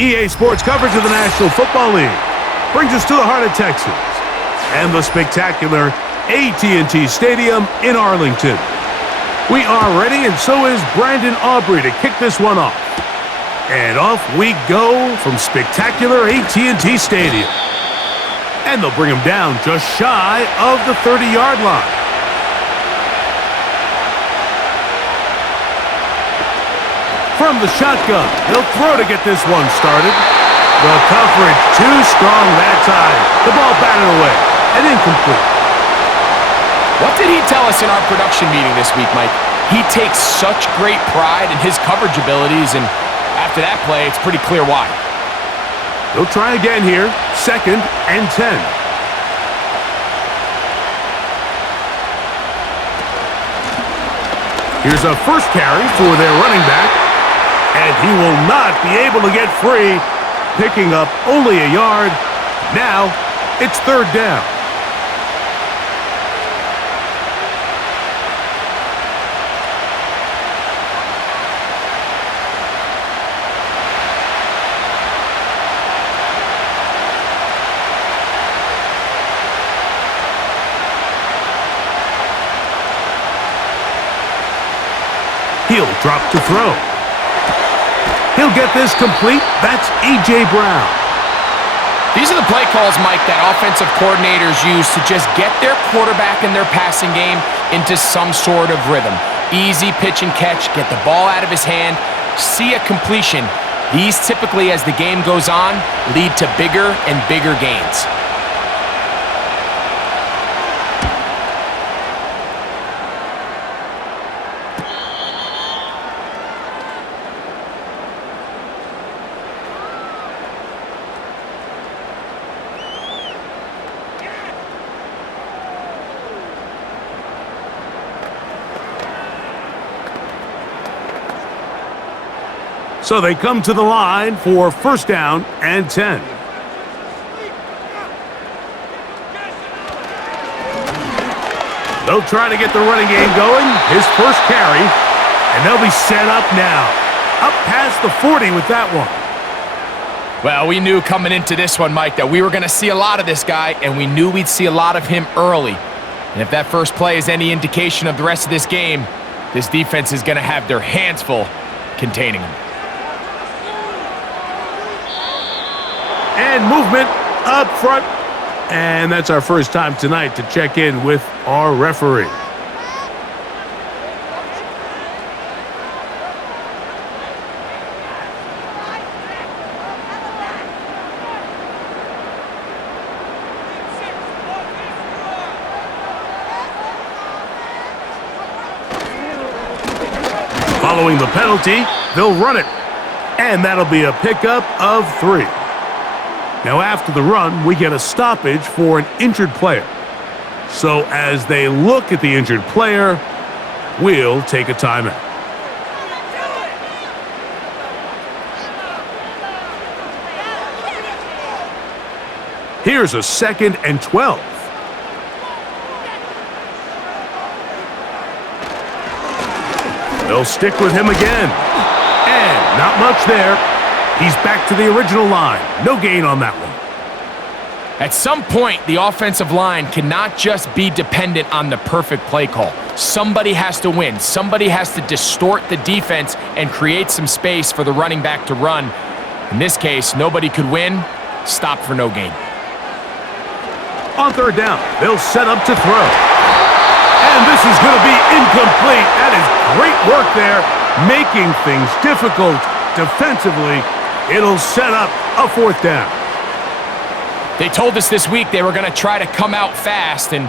EA Sports coverage of the National Football League brings us to the heart of Texas and the spectacular AT&T Stadium in Arlington. We are ready, and so is Brandon Aubrey to kick this one off. And off we go from spectacular AT&T Stadium. And they'll bring him down just shy of the 30-yard line. From the shotgun, he'll throw to get this one started. The coverage too strong that time. The ball batted away and incomplete. What did he tell us in our production meeting this week, Mike? He takes such great pride in his coverage abilities, and after that play, it's pretty clear why. They'll try again here, 2nd and 10. Here's a first carry for their running back, and he will not be able to get free, picking up only a yard. Now, it's 3rd down. He'll drop to throw. He'll get this complete. That's A.J. Brown. These are the play calls, Mike, that offensive coordinators use to just get their quarterback and their passing game into some sort of rhythm. Easy pitch and catch, get the ball out of his hand, see a completion. These typically, as the game goes on, lead to bigger and bigger gains. So they come to the line for 1st down and 10. They'll try to get the running game going. His first carry, and they'll be set up now. Up past the 40 with that one. Well, we knew coming into this one, Mike, that we were going to see a lot of this guy, and we knew we'd see a lot of him early. And if that first play is any indication of the rest of this game, this defense is going to have their hands full containing him. And movement up front. And that's our first time tonight to check in with our referee. Following the penalty, they'll run it. And that'll be a pickup of 3. Now, after the run, we get a stoppage for an injured player. So as they look at the injured player, we'll take a timeout. Here's a 2nd and 12. They'll stick with him again. And not much there. He's back to the original line. No gain on that one. At some point, the offensive line cannot just be dependent on the perfect play call. Somebody has to win. Somebody has to distort the defense and create some space for the running back to run. In this case, nobody could win. Stop for no gain. On 3rd down, they'll set up to throw. And this is going to be incomplete. That is great work there, making things difficult defensively. It'll set up a 4th down. They told us this week they were going to try to come out fast, and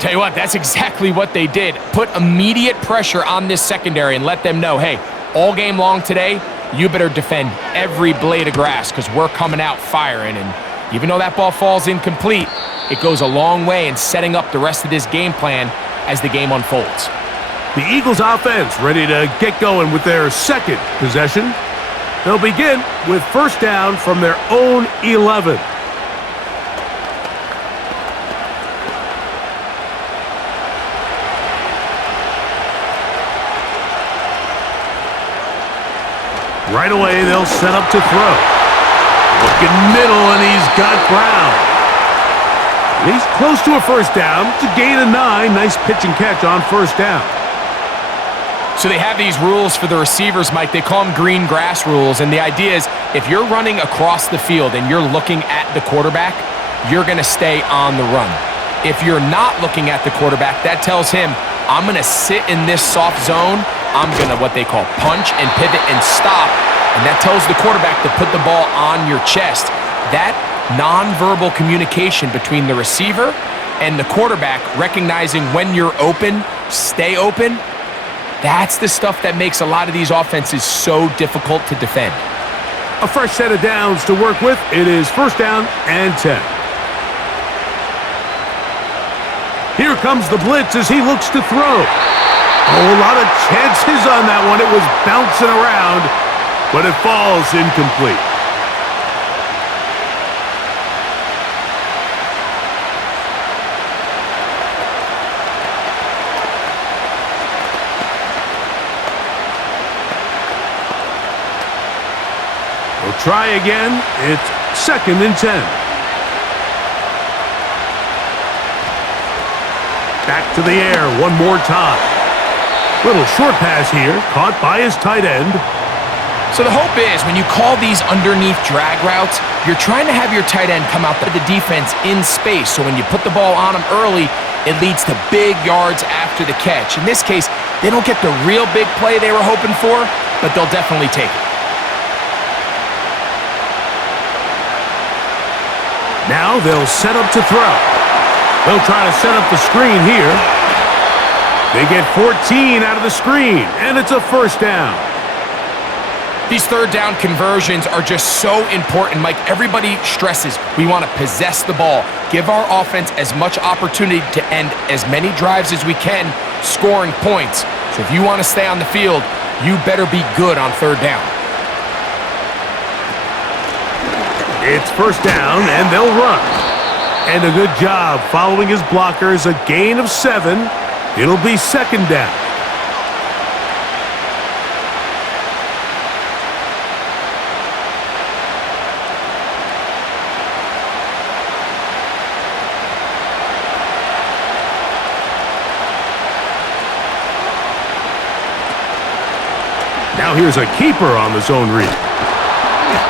tell you what, that's exactly what they did. Put immediate pressure on this secondary and let them know, hey, all game long today, you better defend every blade of grass because we're coming out firing. And even though that ball falls incomplete, it goes a long way in setting up the rest of this game plan as the game unfolds. The Eagles offense ready to get going with their 2nd possession. They'll begin with 1st down from their own 11. Right away, they'll set up to throw. Looking middle, and he's got ground. He's close to a first down. It's a gain of 9. Nice pitch and catch on first down. So they have these rules for the receivers, Mike. They call them green grass rules, and the idea is if you're running across the field and you're looking at the quarterback, you're going to stay on the run. If you're not looking at the quarterback, that tells him, I'm going to sit in this soft zone. I'm going to what they call punch and pivot and stop, and that tells the quarterback to put the ball on your chest. That nonverbal communication between the receiver and the quarterback, recognizing when you're open, stay open, that's the stuff that makes a lot of these offenses so difficult to defend. A fresh set of downs to work with. It is first down and 10. Here comes the blitz as he looks to throw. Oh, a lot of chances on that one. It was bouncing around, but it falls incomplete. We'll try again. It's second and 10. Back to the air one more time. Little short pass here, caught by his tight end. So the hope is when you call these underneath drag routes, you're trying to have your tight end come out to the defense in space. So when you put the ball on him early, it leads to big yards after the catch. In this case, they don't get the real big play they were hoping for, but they'll definitely take it. Now they'll set up to throw. They'll try to set up the screen here. They get 14 out of the screen, and it's a first down. These third down conversions are just so important, Mike. Everybody stresses we want to possess the ball, give our offense as much opportunity to end as many drives as we can, scoring points. So if you want to stay on the field, you better be good on third down. It's first down, and they'll run. And a good job following his blockers, a gain of 7. It'll be second down. Now here's a keeper on the zone read.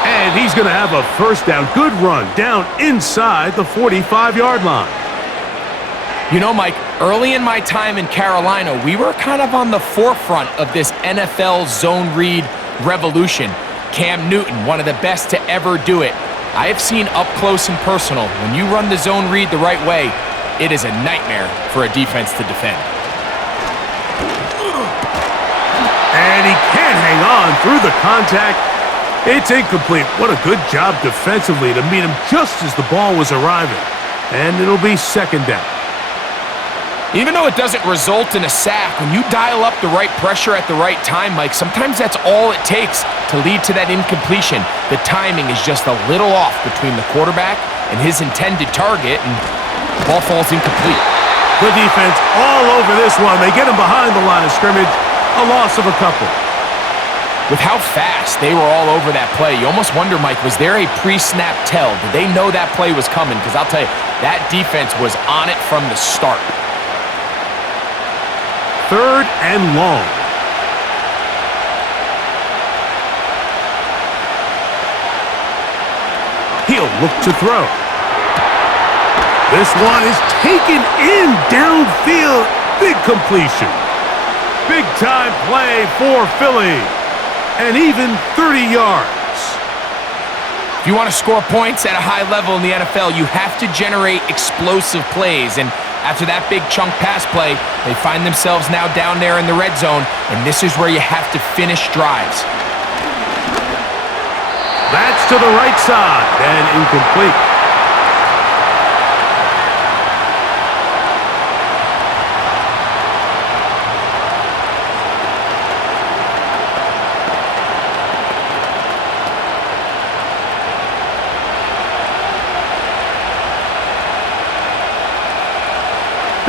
And he's going to have a first down. Good run down inside the 45-yard line. You know, Mike, early in my time in Carolina, we were kind of on the forefront of this NFL zone read revolution. Cam Newton, one of the best to ever do it. I have seen up close and personal, when you run the zone read the right way, it is a nightmare for a defense to defend. And he can't hang on through the contact. It's incomplete. What a good job defensively to meet him just as the ball was arriving. And it'll be second down. Even though it doesn't result in a sack, when you dial up the right pressure at the right time, Mike, sometimes that's all it takes to lead to that incompletion. The timing is just a little off between the quarterback and his intended target, and the ball falls incomplete. Good defense all over this one. They get him behind the line of scrimmage. A loss of a couple. With how fast they were all over that play, you almost wonder, Mike, was there a pre-snap tell? Did they know that play was coming? Because I'll tell you, that defense was on it from the start. Third and long. He'll look to throw. This one is taken in downfield. Big completion. Big time play for Philly. And even 30 yards. If you want to score points at a high level in the NFL, you have to generate explosive plays. And after that big chunk pass play, they find themselves now down there in the red zone, and this is where you have to finish drives. That's to the right side and incomplete.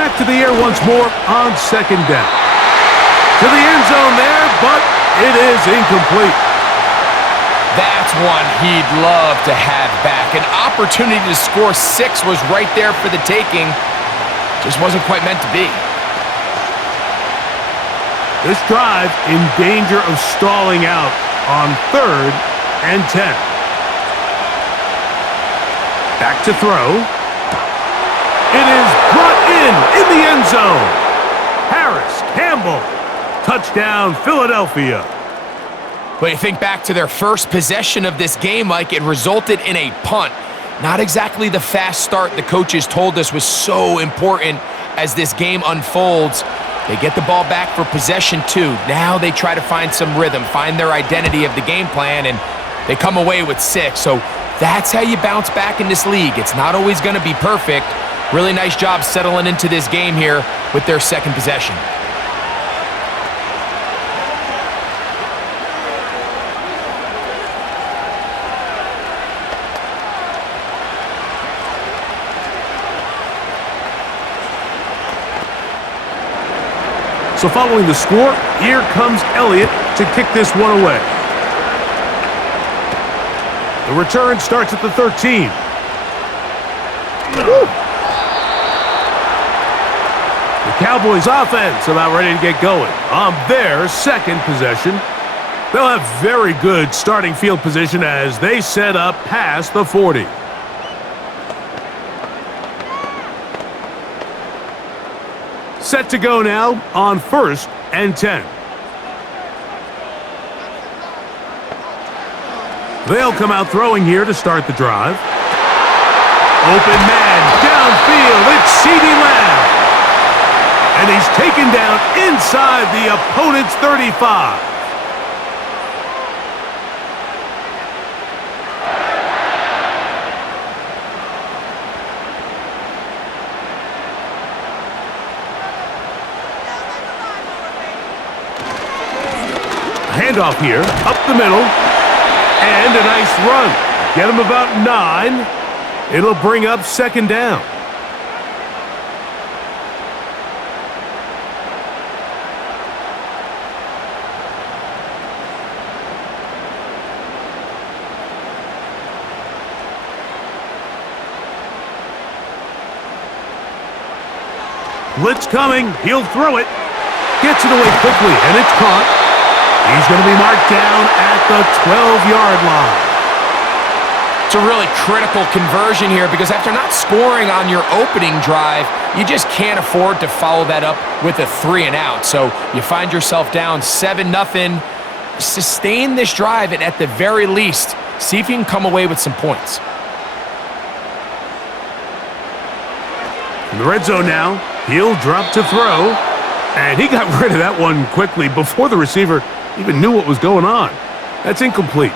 Back to the air once more on second down. To the end zone there, but it is incomplete. That's one he'd love to have back. An opportunity to score 6 was right there for the taking. Just wasn't quite meant to be. This drive in danger of stalling out on 3rd and 10. Back to throw. It is brought in the end zone. Harris, Campbell, touchdown, Philadelphia. But you think back to their first possession of this game, Mike, it resulted in a punt. Not exactly the fast start the coaches told us was so important as this game unfolds. They get the ball back for possession 2. Now they try to find some rhythm, find their identity of the game plan, and they come away with 6. So that's how you bounce back in this league. It's not always going to be perfect. Really nice job settling into this game here with their second possession. So following the score, here comes Elliott to kick this one away. The return starts at the 13. Woo. The Cowboys offense about ready to get going on their second possession. They'll have very good starting field position as they set up past the 40. Set to go now on 1st and 10. They'll come out throwing here to start the drive. Open man downfield. It's CeeDee Lamb. And he's taken down inside the opponent's 35. Handoff here, up the middle, and a nice run. Get him about 9. It'll bring up 2nd down. Blitz coming, he'll throw it. Gets it away quickly, and it's caught. He's going to be marked down at the 12-yard line. It's a really critical conversion here because after not scoring on your opening drive, you just can't afford to follow that up with a 3 and out. So you find yourself down 7-0. Sustain this drive and at the very least, see if you can come away with some points. In the red zone now, he'll drop to throw. And he got rid of that one quickly before the receiver even knew what was going on. That's incomplete.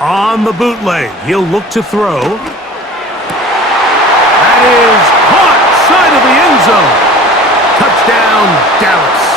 On the bootleg, he'll look to throw. That is caught side of the end zone. Touchdown, Dallas.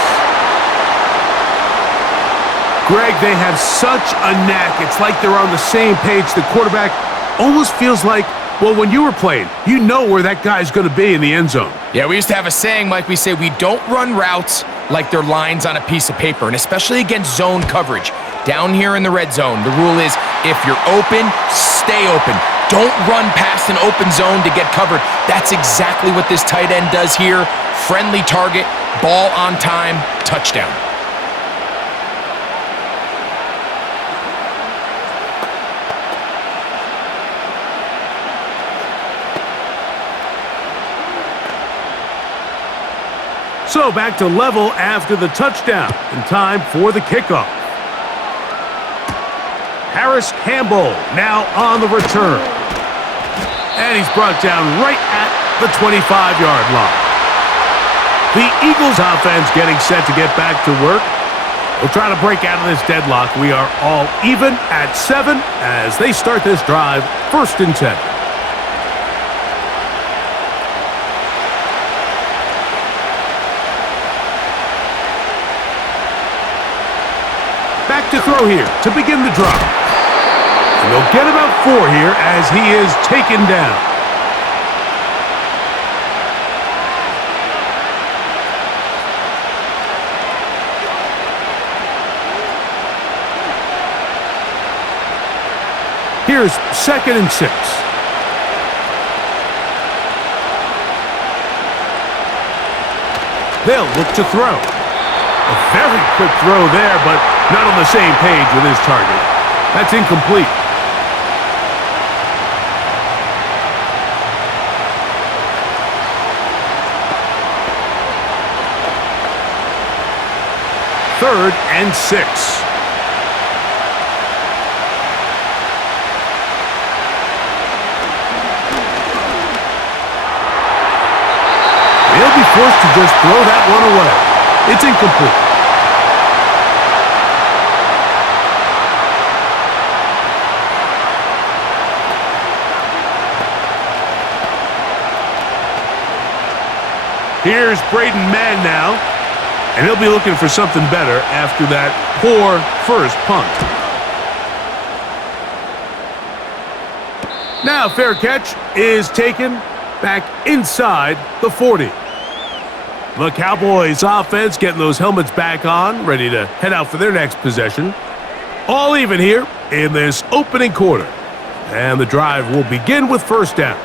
Greg, they have such a knack. It's like they're on the same page. The quarterback almost feels like, well, when you were playing, you know where that guy's going to be in the end zone. Yeah, we used to have a saying, Mike. We say we don't run routes like they're lines on a piece of paper, and especially against zone coverage. Down here in the red zone, the rule is if you're open, stay open. Don't run past an open zone to get covered. That's exactly what this tight end does here. Friendly target, ball on time, touchdown. So back to level after the touchdown, and time for the kickoff. Harris Campbell now on the return. And he's brought down right at the 25-yard line. The Eagles offense getting set to get back to work. We'll try to break out of this deadlock. We are all even at 7 as they start this drive, 1st and 10. Back to throw here to begin the drive. And they'll get about 4 here as he is taken down. Here's 2nd and 6. They'll look to throw. A very quick throw there, but not on the same page with his target. That's incomplete. Third and 6. They'll be forced to just throw that one away. It's incomplete. Here's Braden Mann now, and he'll be looking for something better after that poor first punt. Now fair catch is taken back inside the 40. The Cowboys offense getting those helmets back on, ready to head out for their next possession. All even here in this opening quarter. And the drive will begin with first down.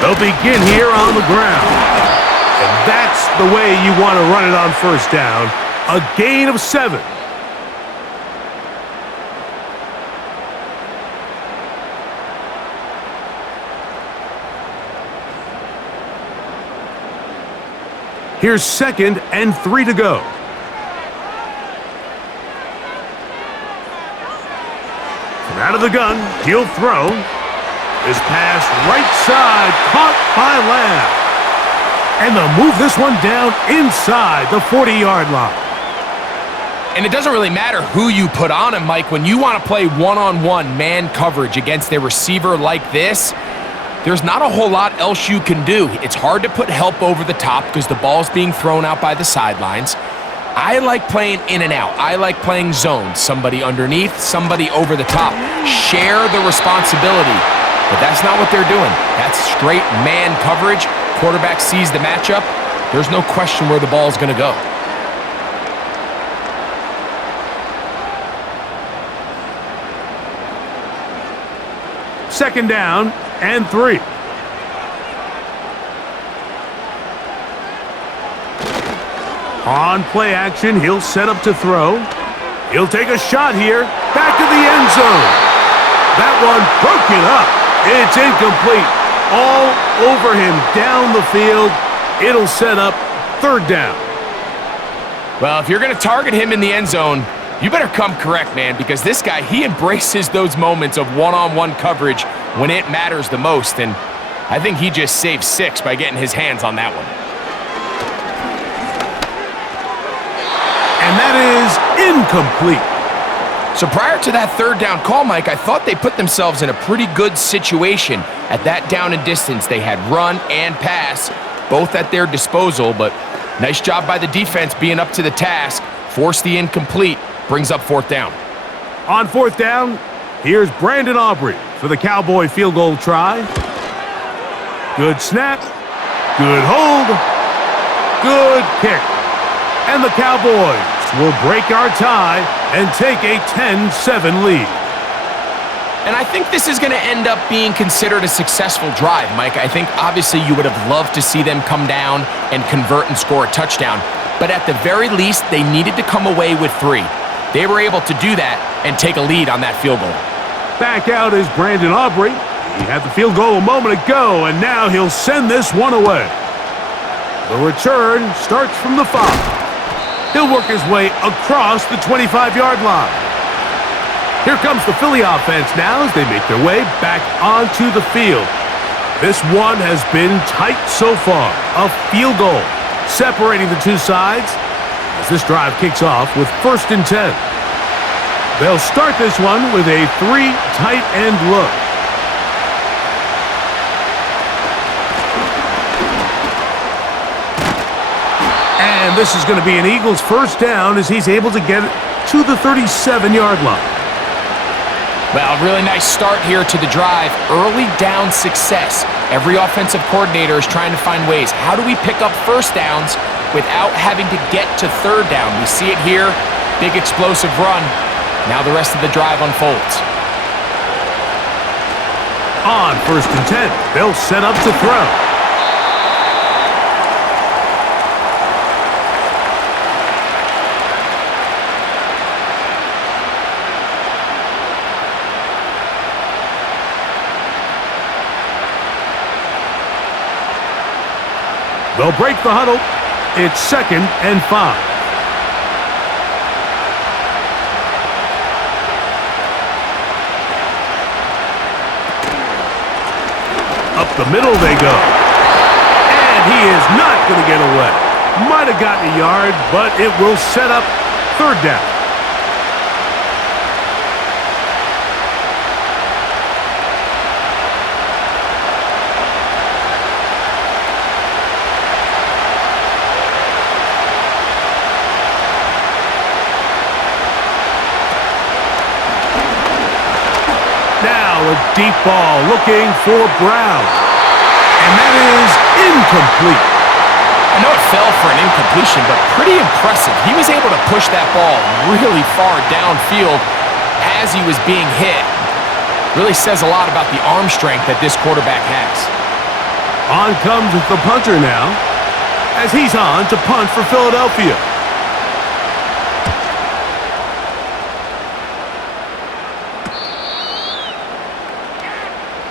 They'll begin here on the ground. And that's the way you want to run it on first down. A gain of 7. Here's 2nd and 3 to go. From out of the gun, he'll throw. This pass right side, caught by Lamb. And they'll move this one down inside the 40-yard line. And it doesn't really matter who you put on him, Mike. When you want to play one-on-one man coverage against a receiver like this, there's not a whole lot else you can do. It's hard to put help over the top because the ball's being thrown out by the sidelines. I like playing in and out. I like playing zone. Somebody underneath, somebody over the top. Share the responsibility. But that's not what they're doing. That's straight man coverage. Quarterback sees the matchup. There's no question where the ball's going to go. Second down and 3. On play action, he'll set up to throw. He'll take a shot here. Back to the end zone. That one broken up. It's incomplete. All over him down the field. It'll set up third down. Well, if you're going to target him in the end zone, you better come correct, man, because this guy, he embraces those moments of one-on-one coverage when it matters the most, and I think he just saved 6 by getting his hands on that one. And that is incomplete. So prior to that third down call, Mike, I thought they put themselves in a pretty good situation at that down and distance. They had run and pass, both at their disposal, but nice job by the defense being up to the task, forced the incomplete, brings up fourth down. On fourth down, here's Brandon Aubrey for the Cowboy field goal try. Good snap, good hold, good kick. And the Cowboys will break our tie and take a 10-7 lead. And I think this is going to end up being considered a successful drive, Mike. I think obviously you would have loved to see them come down and convert and score a touchdown. But at the very least, they needed to come away with 3. They were able to do that and take a lead on that field goal. Back out is Brandon Aubrey. He had the field goal a moment ago, and now he'll send this one away. The return starts from the 5. He'll work his way across the 25-yard line. Here comes the Philly offense now as they make their way back onto the field. This one has been tight so far. A field goal separating the two sides as this drive kicks off with 1st and 10. They'll start this one with a 3 tight end look. And this is going to be an Eagles first down as he's able to get it to the 37-yard line. Well, really nice start here to the drive. Early down success. Every offensive coordinator is trying to find ways. How do we pick up first downs without having to get to third down? We see it here. Big explosive run. Now the rest of the drive unfolds. On 1st and 10, they'll set up to throw. They'll break the huddle. It's 2nd and 5. Up the middle they go. And he is not going to get away. Might have gotten a yard, but it will set up 3rd down. A deep ball looking for Brown. And that is incomplete. I know it fell for an incompletion, but pretty impressive. He was able to push that ball really far downfield as he was being hit. Really says a lot about the arm strength that this quarterback has. On comes the punter now as he's on to punt for Philadelphia.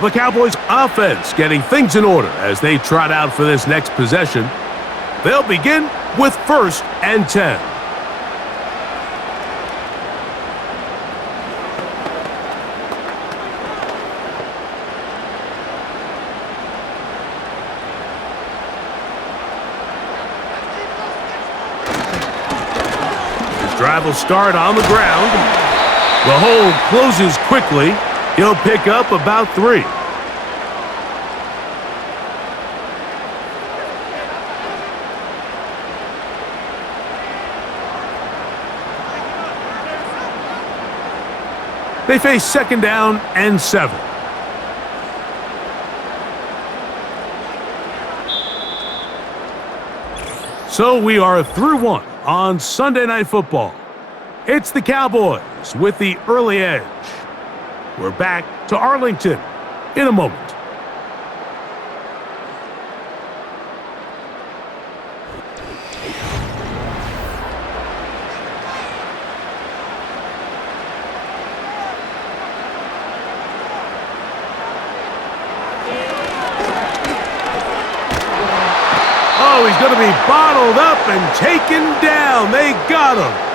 The Cowboys offense getting things in order as they trot out for this next possession. They'll begin with 1st and 10. His drive will start on the ground. The hole closes quickly. He'll pick up about 3. They face 2nd down and 7. So we are through 1 on Sunday Night Football. It's the Cowboys with the early edge. We're back to Arlington in a moment. Oh, he's going to be bottled up and taken down. They got him.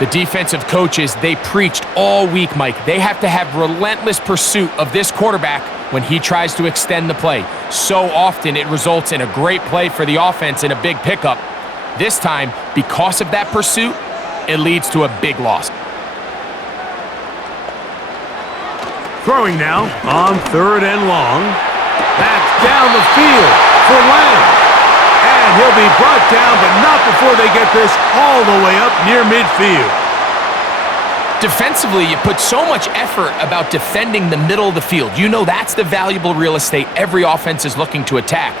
The defensive coaches, they preached all week, Mike. They have to have relentless pursuit of this quarterback when he tries to extend the play. So often it results in a great play for the offense and a big pickup. This time, because of that pursuit, it leads to a big loss. Throwing now on 3rd and long. That's down the field for Lamb. And he'll be brought down, but not before they get this all the way up near midfield. Defensively, you put so much effort about defending the middle of the field. You know that's the valuable real estate every offense is looking to attack.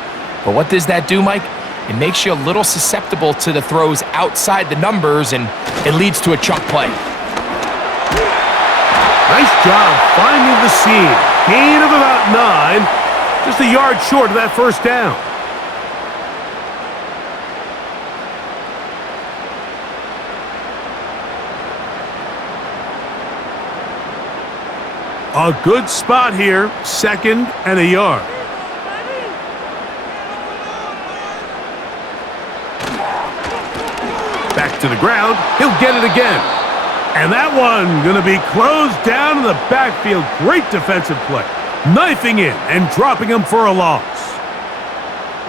But what does that do, Mike? It makes you a little susceptible to the throws outside the numbers, and it leads to a chunk play. Nice job finding the seam. Gain of about 9. Just a yard short of that 1st down. A good spot here, 2nd and a yard. Back to the ground, he'll get it again. And that one going to be closed down in the backfield. Great defensive play. Knifing in and dropping him for a loss.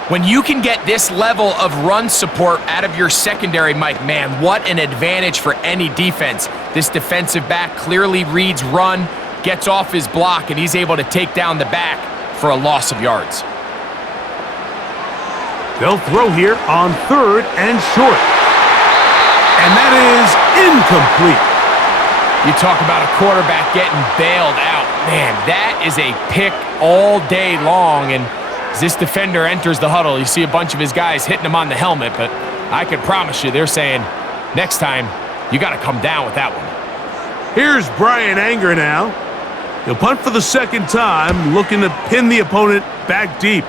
When you can get this level of run support out of your secondary, Mike, man, what an advantage for any defense. This defensive back clearly reads run, gets off his block, and he's able to take down the back for a loss of yards. They'll throw here on 3rd and short. And that is incomplete. You talk about a quarterback getting bailed out. Man, that is a pick all day long. And as this defender enters the huddle, you see a bunch of his guys hitting him on the helmet. But I can promise you, they're saying, next time, you got to come down with that one. Here's Brian Anger now. He'll punt for the second time, looking to pin the opponent back deep.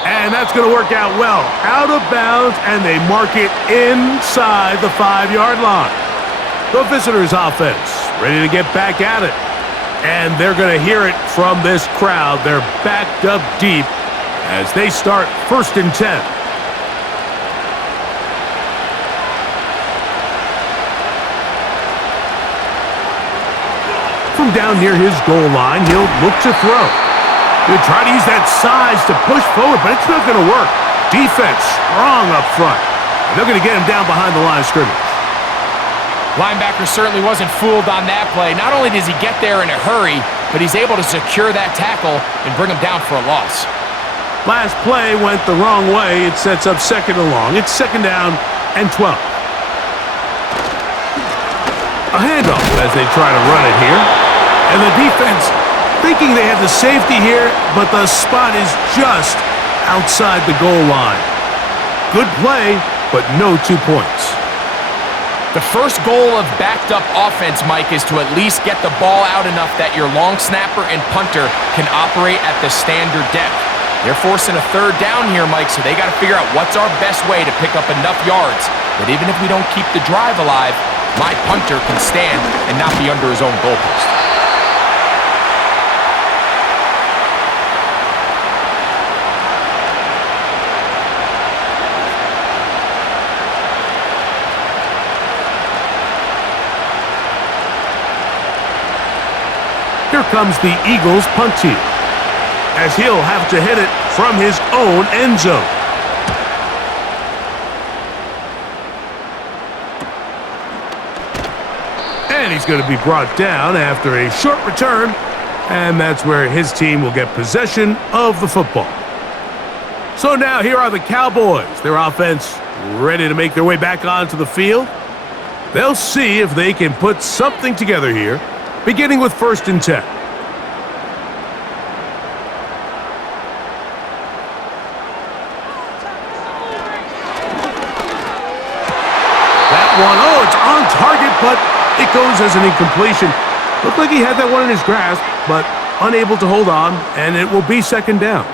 And that's going to work out well. Out of bounds, and they mark it inside the 5-yard line. The visitors' offense ready to get back at it. And they're going to hear it from this crowd. They're backed up deep as they start 1st and 10. From down near his goal line, he'll look to throw. He'll try to use that size to push forward, but it's not going to work. Defense strong up front. And they're going to get him down behind the line of scrimmage. Linebacker certainly wasn't fooled on that play. Not only does he get there in a hurry, but he's able to secure that tackle and bring him down for a loss. Last play went the wrong way. It sets up 2nd and long. It's 2nd down and 12. A handoff as they try to run it here. And the defense thinking they have the safety here, but the spot is just outside the goal line. Good play, but no 2 points. The first goal of backed-up offense, Mike, is to at least get the ball out enough that your long snapper and punter can operate at the standard depth. They're forcing a 3rd down here, Mike, so they got to figure out what's our best way to pick up enough yards that even if we don't keep the drive alive, my punter can stand and not be under his own goalpost. Here comes the Eagles punt team, as he'll have to hit it from his own end zone. And he's going to be brought down after a short return, and that's where his team will get possession of the football. So now here are the Cowboys, their offense ready to make their way back onto the field. They'll see if they can put something together here, beginning with 1st and 10. That one, oh, it's on target, but it goes as an incompletion. Looked like he had that one in his grasp, but unable to hold on, and it will be 2nd down.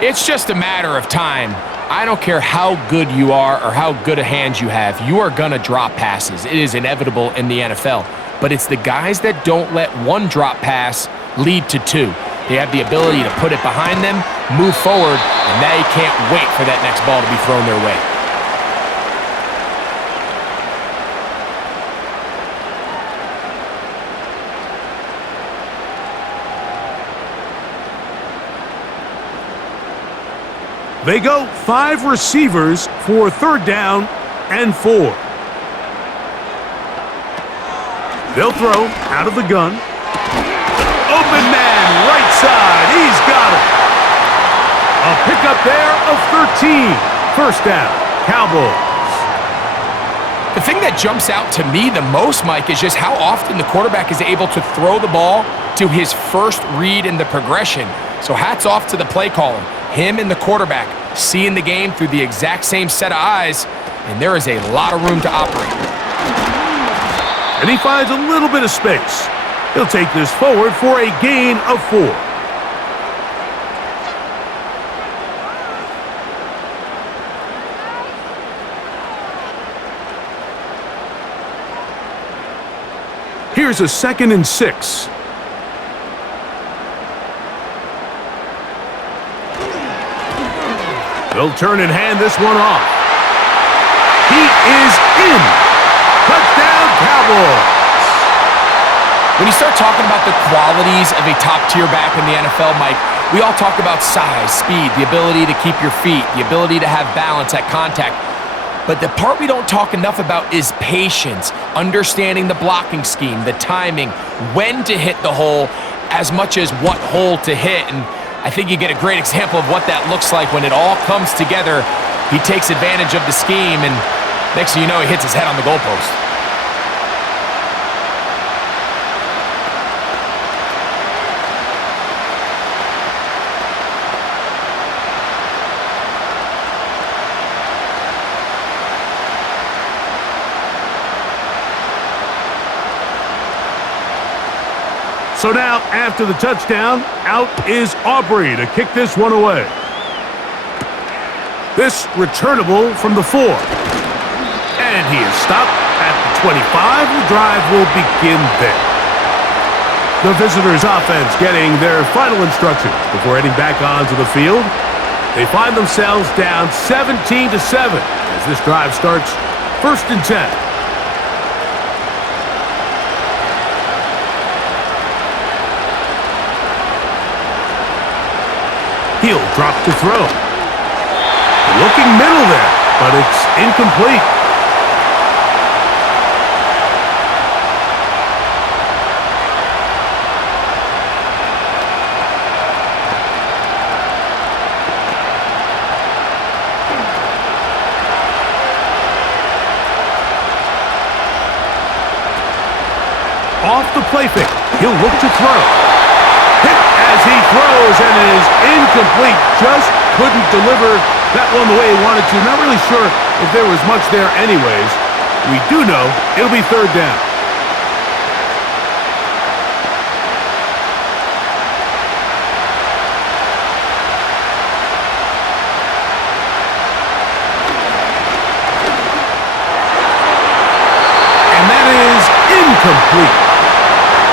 It's just a matter of time. I don't care how good you are or how good a hand you have, you are going to drop passes. It is inevitable in the NFL. But it's the guys that don't let one drop pass lead to 2. They have the ability to put it behind them, move forward, and they can't wait for that next ball to be thrown their way. They go 5 receivers for 3rd down and 4. They'll throw out of the gun. Open man, right side. He's got it. A pickup there of 13. 1st down, Cowboys. The thing that jumps out to me the most, Mike, is just how often the quarterback is able to throw the ball to his first read in the progression. So hats off to the play caller. Him and the quarterback seeing the game through the exact same set of eyes, and there is a lot of room to operate. And he finds a little bit of space. He'll take this forward for a gain of 4. Here's a 2nd and 6. They'll turn and hand this one off. He is in. Touchdown, Cowboys. When you start talking about the qualities of a top-tier back in the NFL, Mike, we all talk about size, speed, the ability to keep your feet, the ability to have balance at contact. But the part we don't talk enough about is patience, understanding the blocking scheme, the timing, when to hit the hole, as much as what hole to hit. And I think you get a great example of what that looks like when it all comes together. He takes advantage of the scheme, and next thing you know, he hits his head on the goalpost. So now, after the touchdown, out is Aubrey to kick this one away. This returnable from the 4. And he is stopped at the 25. The drive will begin there. The visitors' offense getting their final instructions before heading back onto the field. They find themselves down 17-7 as this drive starts 1st and 10. He'll drop to throw. Looking middle there, but it's incomplete. Off the play fake, he'll look to throw. Hit as he throws, and it is incomplete. Just couldn't deliver that one the way he wanted to. Not really sure if there was much there anyways. We do know it'll be 3rd down. And that is incomplete.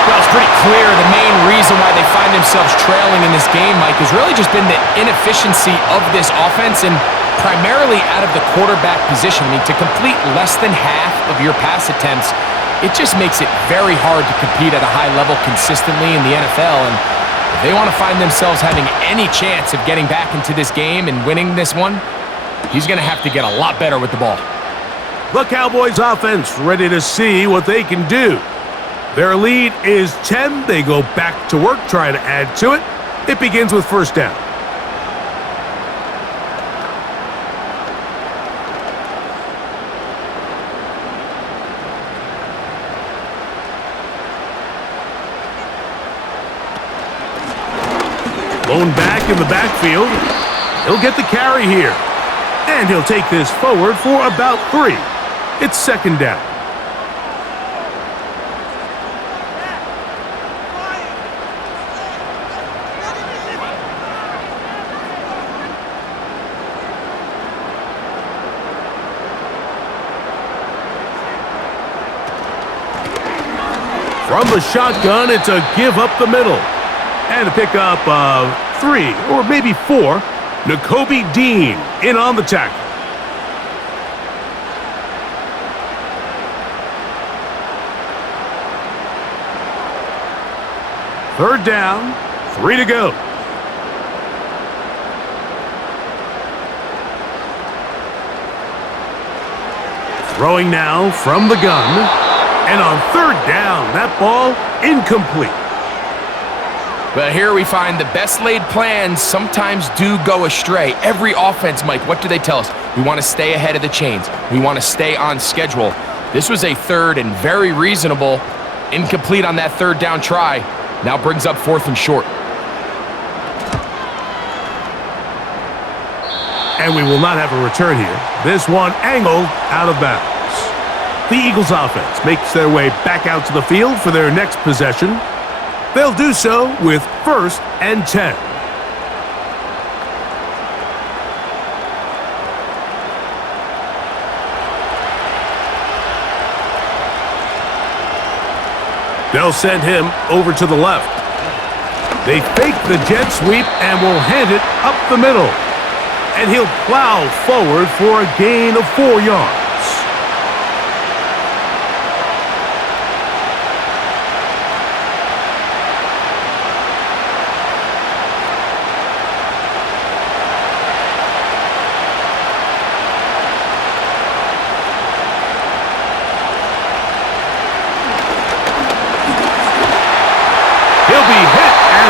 Well, it's pretty clear the main reason why they find themselves trailing in this game, Mike, has really just been the inefficiency of this offense and primarily out of the quarterback position. I mean, to complete less than half of your pass attempts, it just makes it very hard to compete at a high level consistently in the NFL. And if they want to find themselves having any chance of getting back into this game and winning this one, he's going to have to get a lot better with the ball. The Cowboys offense ready to see what they can do. Their lead is 10. They go back to work, try to add to it. It begins with 1st down. Blown back in the backfield. He'll get the carry here. And he'll take this forward for about 3. It's 2nd down. From the shotgun, it's a give up the middle. And a pickup of 3, or maybe 4. Nakobe Dean in on the tackle. Third down, 3 to go. Throwing now from the gun. And on 3rd down, that ball incomplete. But here we find the best laid plans sometimes do go astray. Every offense, Mike, what do they tell us? We want to stay ahead of the chains. We want to stay on schedule. This was a 3rd and very reasonable. Incomplete on that 3rd down try. Now brings up 4th and short. And we will not have a return here. This one angled out of bounds. The Eagles offense makes their way back out to the field for their next possession. They'll do so with 1st and 10. They'll send him over to the left. They fake the jet sweep and will hand it up the middle. And he'll plow forward for a gain of 4 yards.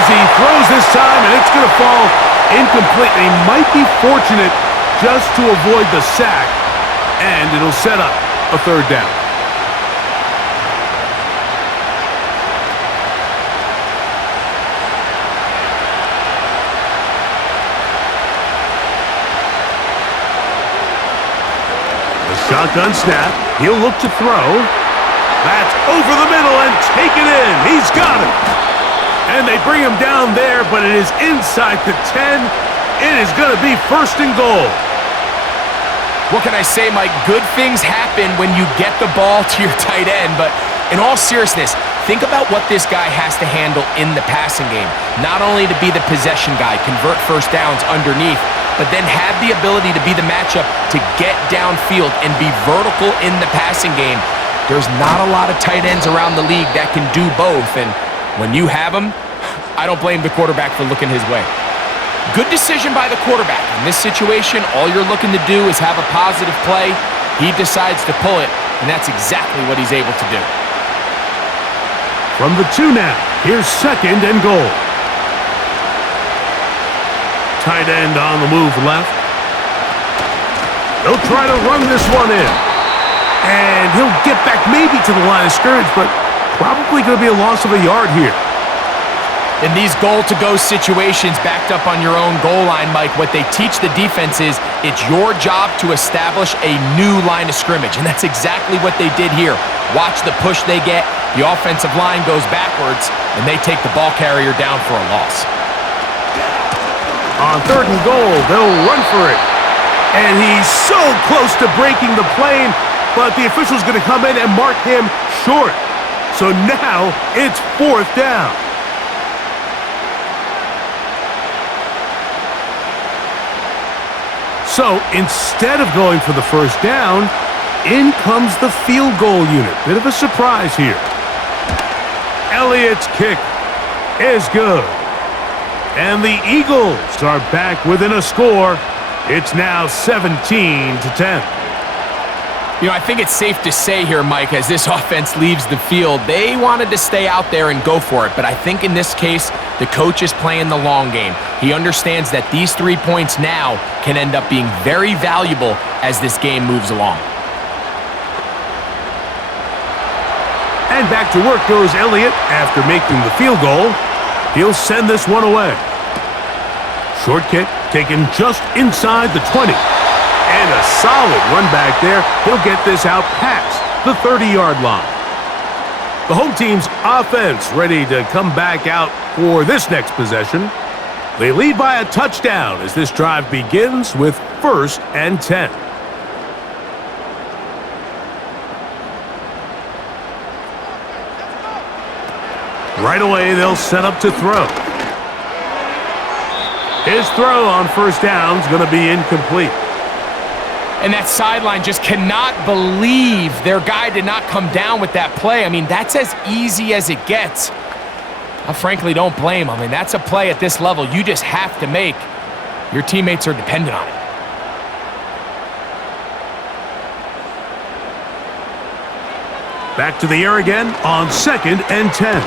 He throws this time, and it's going to fall incomplete. They might be fortunate just to avoid the sack, and it'll set up a third down. Shotgun snap. He'll look to throw. That's over the middle and taken in. He's got it. And they bring him down there, but it is inside the 10. It is going to be first and goal. What can I say, Mike? Good things happen when you get the ball to your tight end, but in all seriousness, think about what this guy has to handle in the passing game. Not only to be the possession guy, convert first downs underneath, but then have the ability to be the matchup to get downfield and be vertical in the passing game. There's not a lot of tight ends around the league that can do both, and when you have them, I don't blame the quarterback for looking his way. Good decision by the quarterback. In this situation, all you're looking to do is have a positive play. He decides to pull it, and that's exactly what he's able to do. From the 2 now, here's second and goal. Tight end on the move left. He'll try to run this one in. And he'll get back maybe to the line of scrimmage, but probably going to be a loss of a yard here. In these goal-to-go situations backed up on your own goal line, Mike, what they teach the defense is it's your job to establish a new line of scrimmage, and that's exactly what they did here. Watch the push they get. The offensive line goes backwards, and they take the ball carrier down for a loss. On third and goal, they'll run for it. And he's so close to breaking the plane, but the official's going to come in and mark him short. So now it's fourth down. So instead of going for the first down, in comes the field goal unit. Bit of a surprise here. Elliott's kick is good. And the Eagles are back within a score. It's now 17-10. You know, I think it's safe to say here, Mike, as this offense leaves the field, they wanted to stay out there and go for it. But I think in this case, the coach is playing the long game. He understands that these 3 points now can end up being very valuable as this game moves along. And back to work goes Elliott after making the field goal. He'll send this one away. Short kick taken just inside the 20. And a solid run back there. He'll get this out past the 30-yard line. The home team's offense ready to come back out for this next possession. They lead by a touchdown as this drive begins with 1st and 10. Right away, they'll set up to throw. His throw on first down is going to be incomplete. And that sideline just cannot believe their guy did not come down with that play. I mean, that's as easy as it gets. I frankly don't blame him. I mean, that's a play at this level you just have to make. Your teammates are dependent on it. Back to the air again on 2nd and 10.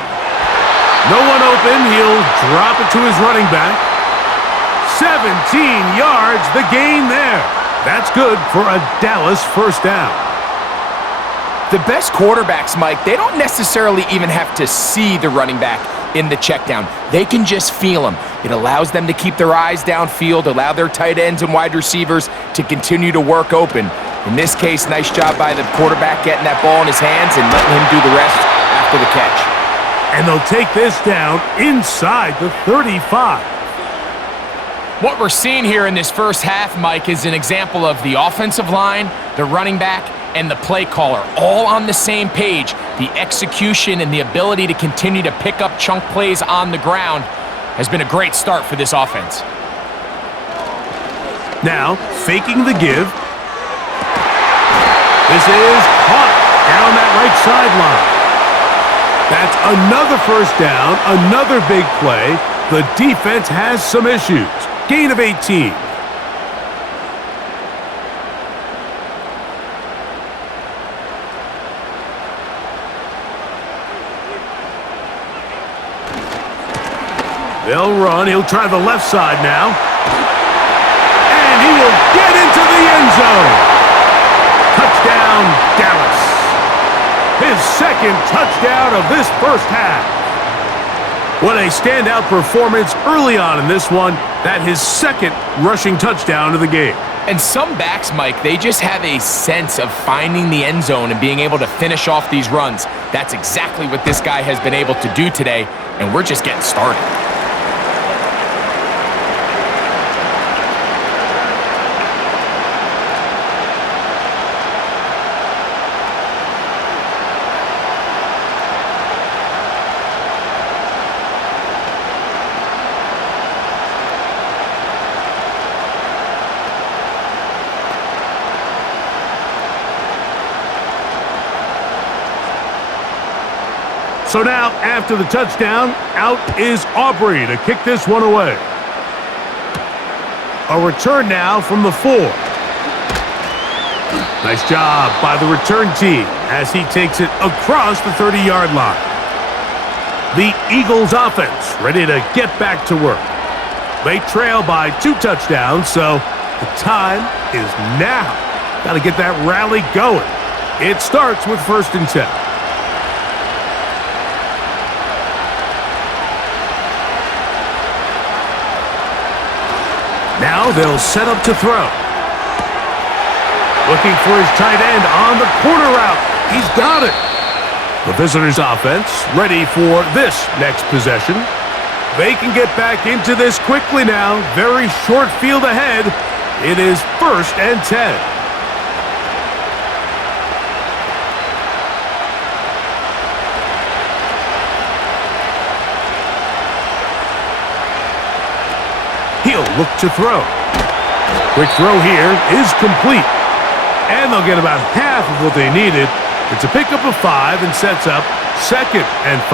No one open. He'll drop it to his running back. 17 yards, the gain there. That's good for a Dallas first down. The best quarterbacks, Mike, they don't necessarily even have to see the running back in the check down. They can just feel him. It allows them to keep their eyes downfield, allow their tight ends and wide receivers to continue to work open. In this case, nice job by the quarterback getting that ball in his hands and letting him do the rest after the catch. And they'll take this down inside the 35. What we're seeing here in this first half, Mike, is an example of the offensive line, the running back, and the play caller all on the same page. The execution and the ability to continue to pick up chunk plays on the ground has been a great start for this offense. Now, faking the give. This is caught down that right sideline. That's another first down, another big play. The defense has some issues. Gain of 18. They'll run. He'll try the left side now. And he will get into the end zone. Touchdown, Dallas. His second touchdown of this first half. What a standout performance early on in this one. That his second rushing touchdown of the game. And some backs, Mike, they just have a sense of finding the end zone and being able to finish off these runs. That's exactly what this guy has been able to do today, and we're just getting started. So now, after the touchdown, out is Aubrey to kick this one away. A return now from the 4. Nice job by the return team as he takes it across the 30-yard line. The Eagles offense ready to get back to work. They trail by 2 touchdowns, so the time is now. Got to get that rally going. It starts with 1st and 10. Now they'll set up to throw. Looking for his tight end on the corner route. He's got it. The visitors' offense ready for this next possession. They can get back into this quickly now. Very short field ahead. It is 1st and 10. He'll look to throw. Quick throw here is complete. And they'll get about half of what they needed. It's a pickup of 5 and sets up 2nd and 5.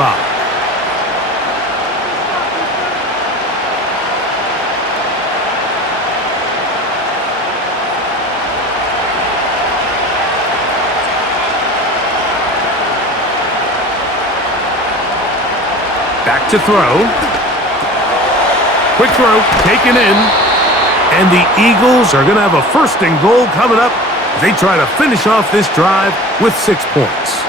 Back to throw. Quick throw, taken in. And the Eagles are going to have a 1st and goal coming up as they try to finish off this drive with 6 points.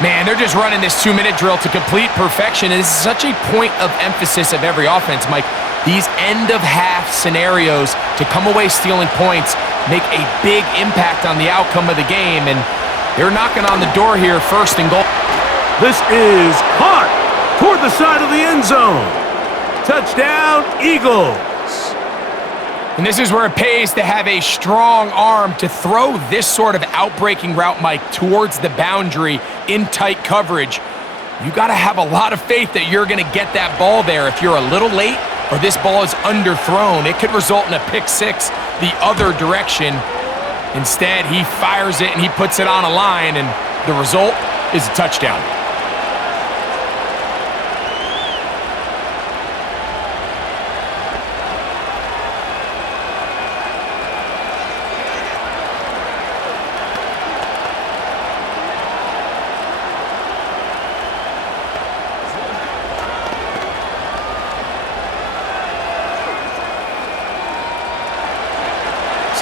Man, they're just running this 2-minute drill to complete perfection. And this is such a point of emphasis of every offense, Mike. These end-of-half scenarios to come away stealing points make a big impact on the outcome of the game. And they're knocking on the door here, 1st and goal. This is caught toward the side of the end zone. Touchdown, Eagles. And this is where it pays to have a strong arm to throw this sort of outbreaking route, Mike, towards the boundary in tight coverage. You got to have a lot of faith that you're going to get that ball there. If you're a little late or this ball is underthrown, it could result in a pick 6 the other direction. Instead, he fires it and he puts it on a line, and the result is a touchdown.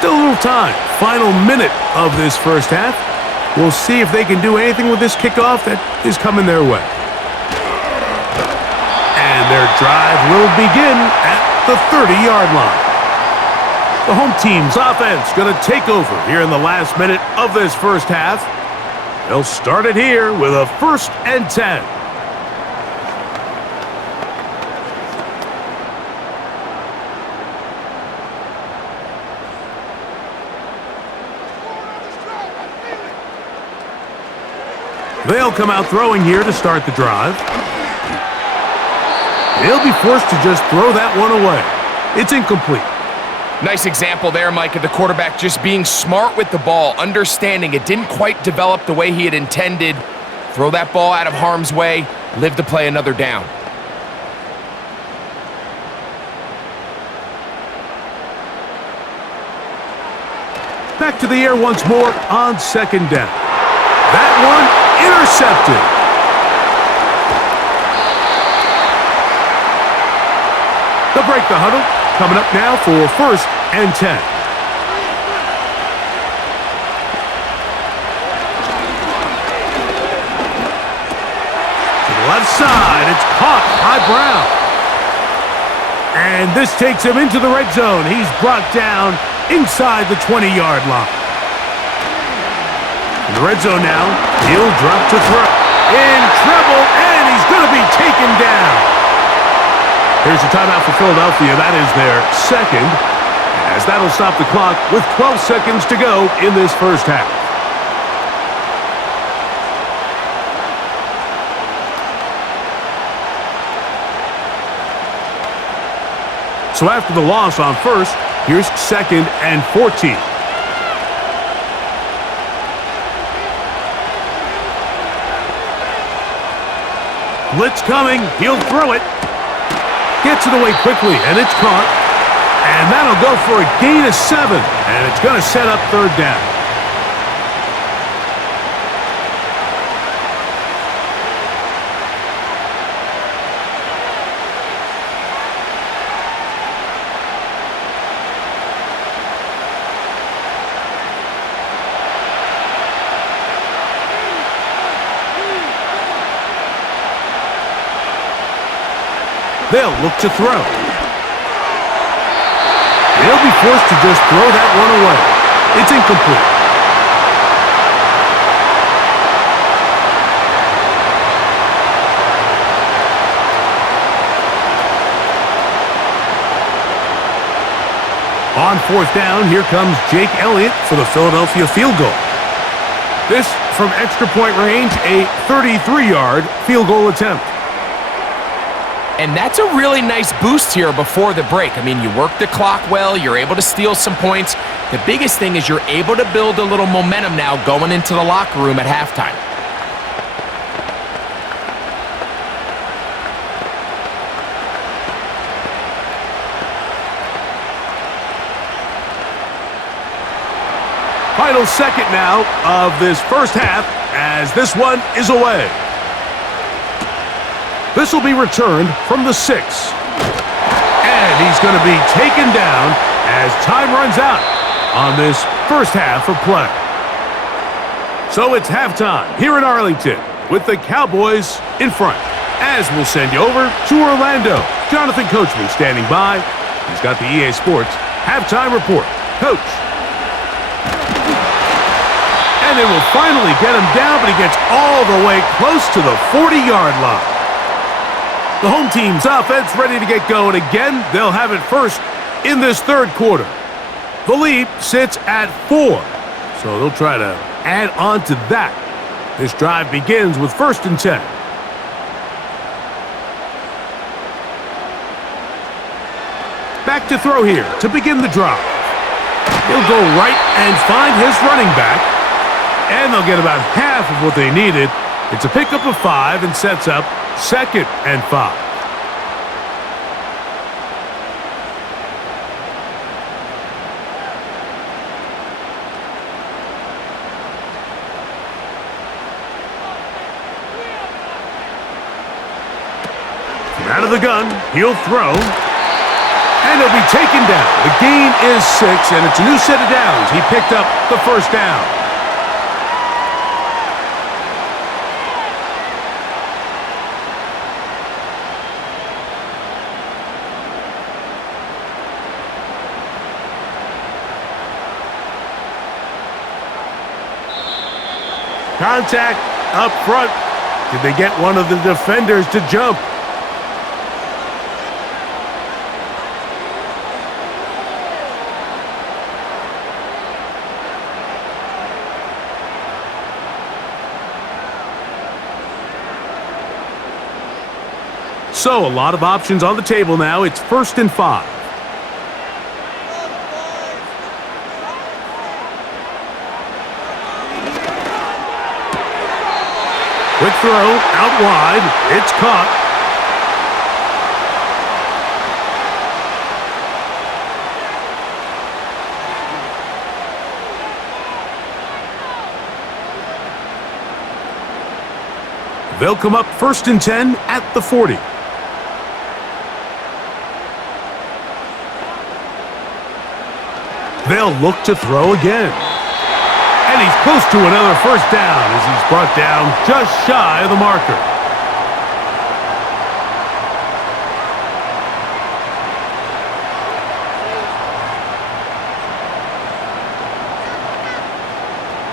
Still a little time. Final minute of this first half. We'll see if they can do anything with this kickoff that is coming their way. And their drive will begin at the 30-yard line. The home team's offense going to take over here in the last minute of this first half. They'll start it here with a 1st and 10. They'll come out throwing here to start the drive. They'll be forced to just throw that one away. It's incomplete. Nice example there, Mike, of the quarterback just being smart with the ball, understanding it didn't quite develop the way he had intended. Throw that ball out of harm's way, live to play another down. Back to the air once more on 2nd down. That one intercepted. They'll break the huddle. Coming up now for 1st and 10. Left side, it's caught by Brown. And this takes him into the red zone. He's brought down inside the 20-yard line. In the red zone now, he'll drop to throw. In trouble, and he's going to be taken down. Here's a timeout for Philadelphia. That is their second, as that'll stop the clock with 12 seconds to go in this first half. So after the loss on 1st, here's 2nd and 14. Blitz coming. He'll throw it. Gets it away quickly, and it's caught. And that'll go for a gain of 7. And it's going to set up 3rd down. They'll look to throw. They'll be forced to just throw that one away. It's incomplete. On 4th down, here comes Jake Elliott for the Philadelphia field goal. This from extra point range, a 33-yard field goal attempt. And that's a really nice boost here before the break. I mean, you work the clock well, you're able to steal some points. The biggest thing is you're able to build a little momentum now going into the locker room at halftime. Final second now of this first half as this one is away. This will be returned from the 6. And he's going to be taken down as time runs out on this first half of play. So it's halftime here in Arlington with the Cowboys in front. As we'll send you over to Orlando. Jonathan Coachman standing by. He's got the EA Sports halftime report. Coach. And they will finally get him down, but he gets all the way close to the 40-yard line. The home team's offense ready to get going again. They'll have it first in this 3rd quarter. The lead sits at 4, so they'll try to add on to that. This drive begins with 1st and 10. Back to throw here to begin the drive. He'll go right and find his running back, and they'll get about half of what they needed. It's a pickup of 5 and sets up 2nd and 5. Out of the gun, he'll throw, and he'll be taken down. The gain is 6, and it's a new set of downs. He picked up the 1st down. Contact up front. Did they get one of the defenders to jump? So, a lot of options on the table now. It's 1st and 5. Quick throw, out wide. It's caught. They'll come up 1st and 10 at the 40. They'll look to throw again. And he's close to another first down as he's brought down just shy of the marker.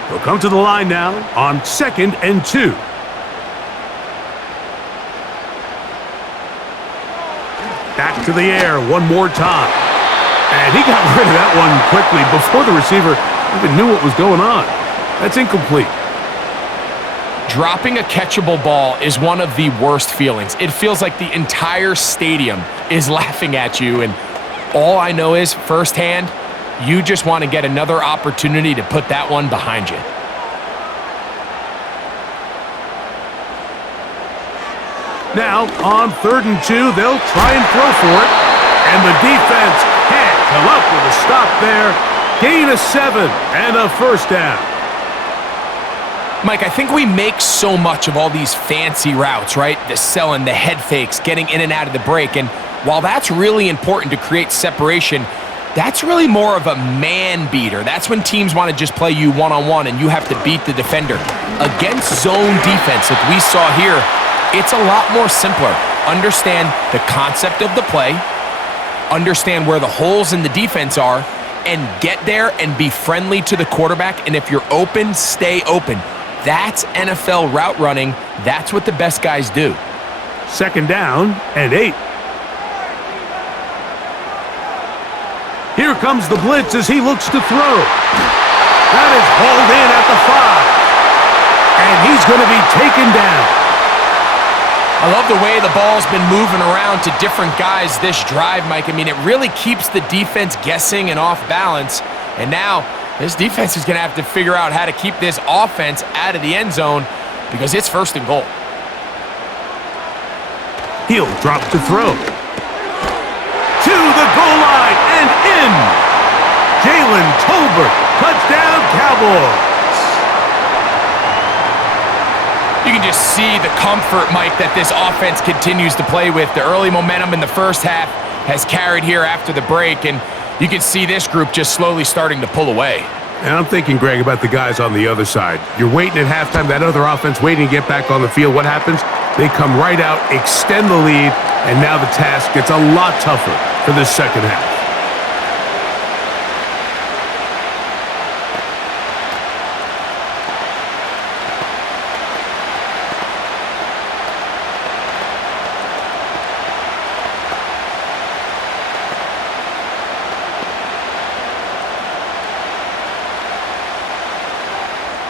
He'll come to the line now on 2nd and 2. Back to the air one more time. And he got rid of that one quickly before the receiver even knew what was going on. That's incomplete. Dropping a catchable ball is one of the worst feelings. It feels like the entire stadium is laughing at you, and all I know is firsthand, you just want to get another opportunity to put that one behind you. Now, on 3rd and 2, they'll try and throw for it. And the defense can't come up with a stop there. Gain of 7 and a first down. Mike, I think we make so much of all these fancy routes, right? The selling, the head fakes, getting in and out of the break. And while that's really important to create separation, that's really more of a man beater. That's when teams want to just play you one-on-one and you have to beat the defender. Against zone defense, like we saw here, it's a lot more simpler. Understand the concept of the play, understand where the holes in the defense are, and get there and be friendly to the quarterback. And if you're open, stay open. That's NFL route running. That's what the best guys do. 2nd down and 8. Here comes the blitz as he looks to throw. That is hauled in at the 5. And he's going to be taken down. I love the way the ball's been moving around to different guys this drive, Mike. I mean, it really keeps the defense guessing and off balance. And now this defense is going to have to figure out how to keep this offense out of the end zone because it's 1st and goal. He'll drop to throw. To the goal line and in. Jalen Tolbert, touchdown Cowboys. You can just see the comfort, Mike, that this offense continues to play with. The early momentum in the first half has carried here after the break, and you can see this group just slowly starting to pull away. And I'm thinking, Greg, about the guys on the other side. You're waiting at halftime, that other offense waiting to get back on the field. What happens? They come right out, extend the lead, and now the task gets a lot tougher for this second half.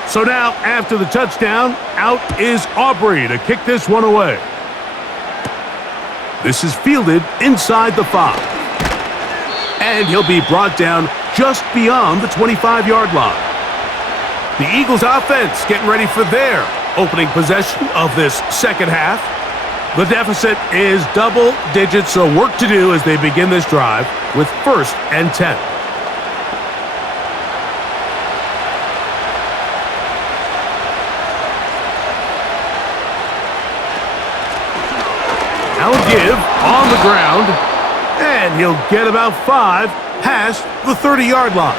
So now, after the touchdown, out is Aubrey to kick this one away. This is fielded inside the 5. And he'll be brought down just beyond the 25-yard line. The Eagles offense getting ready for their opening possession of this second half. The deficit is double digits, so work to do as they begin this drive with 1st and 10. Now a give on the ground, and he'll get about 5 past the 30-yard line.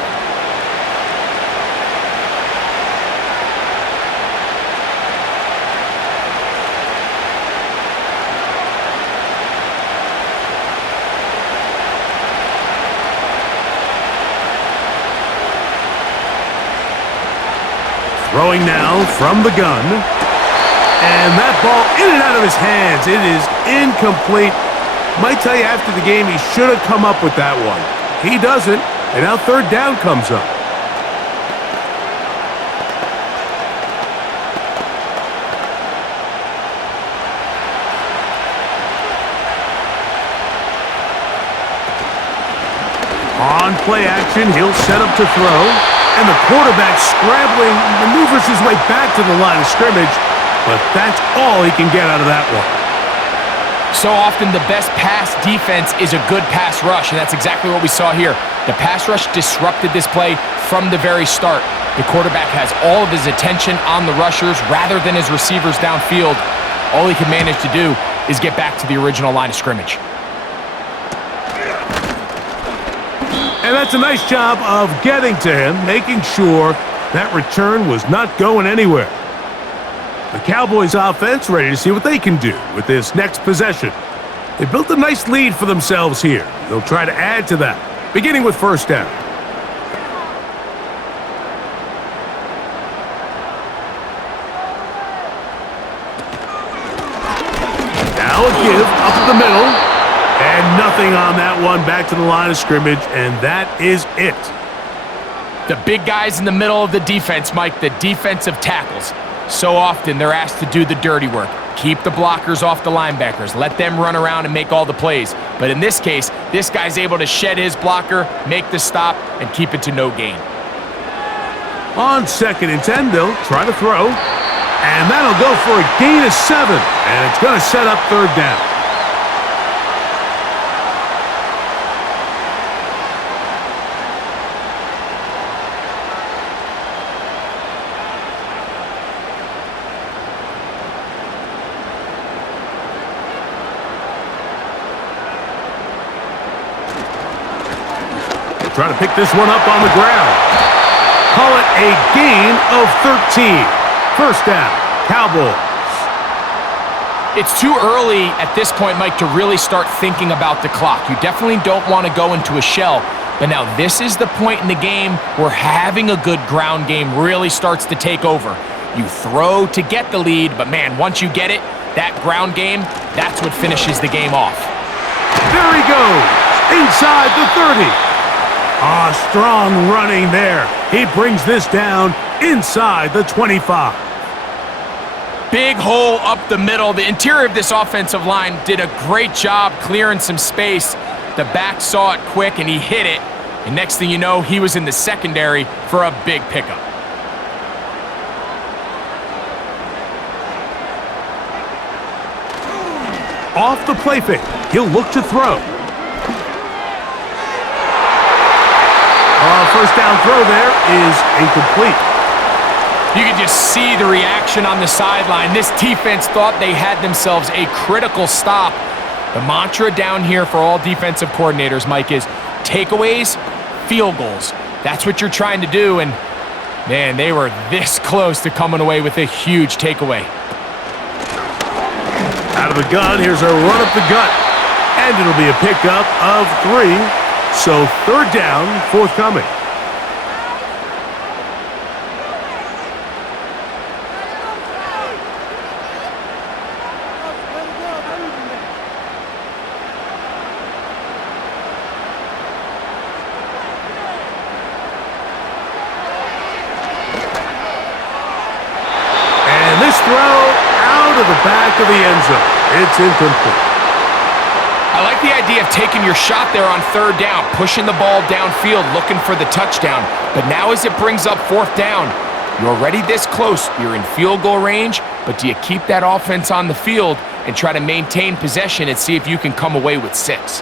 Throwing now from the gun. And that ball in and out of his hands. It is incomplete. Might tell you after the game he should have come up with that one. He doesn't, and now 3rd down comes up. On play action, he'll set up to throw. And the quarterback scrambling, maneuvers his way back to the line of scrimmage. But that's all he can get out of that one. So often the best pass defense is a good pass rush, and that's exactly what we saw here. The pass rush disrupted this play from the very start. The quarterback has all of his attention on the rushers rather than his receivers downfield. All he can manage to do is get back to the original line of scrimmage. And that's a nice job of getting to him, making sure that return was not going anywhere. The Cowboys offense ready to see what they can do with this next possession. They built a nice lead for themselves here. They'll try to add to that, beginning with first down. Now a give up the middle. And nothing on that one, back to the line of scrimmage, and that is it. The big guys in the middle of the defense, Mike, the defensive tackles. So often they're asked to do the dirty work. Keep the blockers off the linebackers. Let them run around and make all the plays. But in this case, this guy's able to shed his blocker, make the stop, and keep it to no gain. On 2nd and 10, they'll try to throw. And that'll go for a gain of 7. And it's going to set up third down. Trying to pick this one up on the ground. Call it a gain of 13. First down, Cowboys. It's too early at this point, Mike, to really start thinking about the clock. You definitely don't want to go into a shell. But now this is the point in the game where having a good ground game really starts to take over. You throw to get the lead, but man, once you get it, that ground game, that's what finishes the game off. There he goes, inside the 30. Strong running there. He brings this down inside the 25. Big hole up the middle. The interior of this offensive line did a great job clearing some space. The back saw it quick, and he hit it. And next thing you know, he was in the secondary for a big pickup. Off the play fake, he'll look to throw. First down throw there is incomplete. You can just see the reaction on the sideline. This defense thought they had themselves a critical stop. The mantra down here for all defensive coordinators, Mike, is takeaways, field goals. That's what you're trying to do, and man, they were this close to coming away with a huge takeaway. Out of the gun, here's a run up the gut, and it'll be a pickup of 3. So third down, forthcoming. And this throw out of the back of the end zone. It's incomplete. I like the idea of taking your shot there on third down, pushing the ball downfield, looking for the touchdown. But now as it brings up fourth down, you're already this close. You're in field goal range, but do you keep that offense on the field and try to maintain possession and see if you can come away with 6?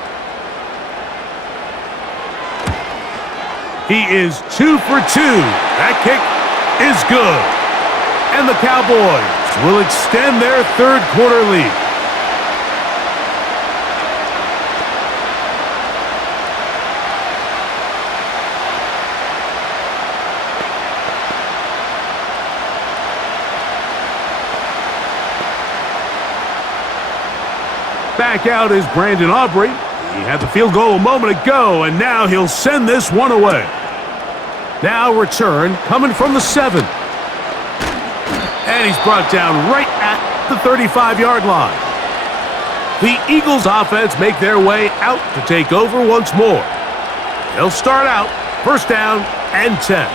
He is 2 for 2. That kick is good. And the Cowboys will extend their third quarter lead. Back out is Brandon Aubrey. He had the field goal a moment ago, and now he'll send this one away. Now return coming from the 7. And he's brought down right at the 35-yard line. The Eagles offense make their way out to take over once more. They'll start out first down and 10.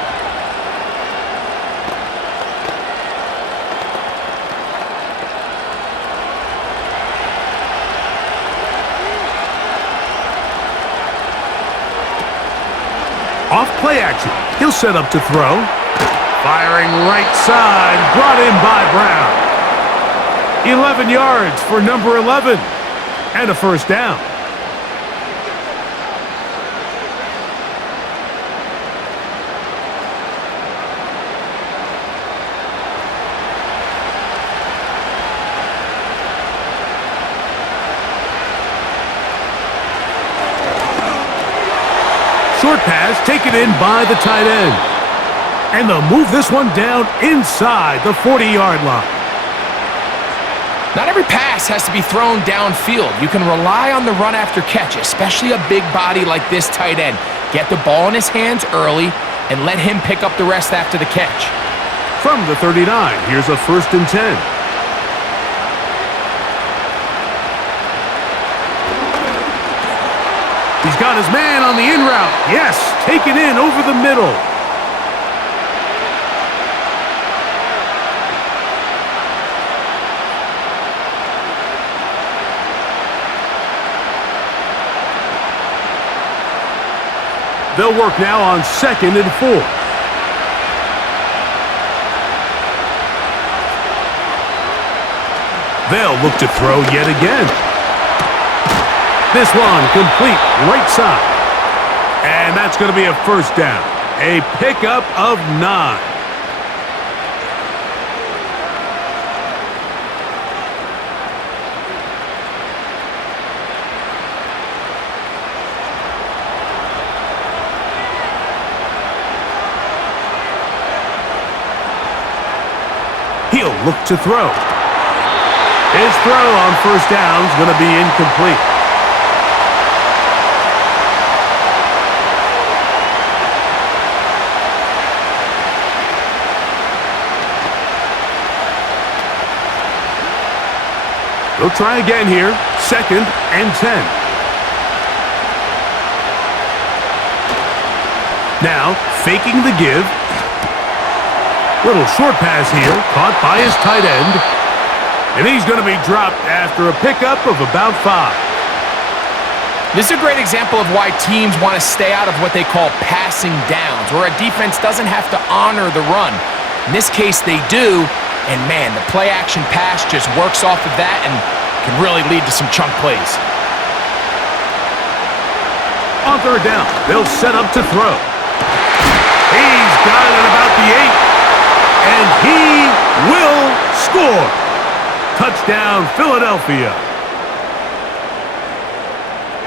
Off play action, he'll set up to throw. Firing right side, brought in by Brown. 11 yards for number 11, and a first down. short pass taken in by the tight end. And they'll move this one down inside the 40-yard line. Not every pass has to be thrown downfield. You can rely on the run after catch, especially a big body like this tight end. Get the ball in his hands early and let him pick up the rest after the catch. From the 39, here's a 1st and 10. He's got his man on the in route. Yes, taken in over the middle. They'll work now on 2nd and 4. They'll look to throw yet again. This one complete right side. And that's going to be a 1st down. A pickup of 9. He'll look to throw. His throw on 1st down is going to be incomplete. They'll try again here. 2nd and 10. Now, faking the give. Little short pass here, caught by his tight end. And he's going to be dropped after a pickup of about 5. This is a great example of why teams want to stay out of what they call passing downs, where a defense doesn't have to honor the run. In this case, they do. And man, the play action pass just works off of that and can really lead to some chunk plays. On 3rd down, they'll set up to throw. He's got it at about the 8. And he will score. Touchdown, Philadelphia.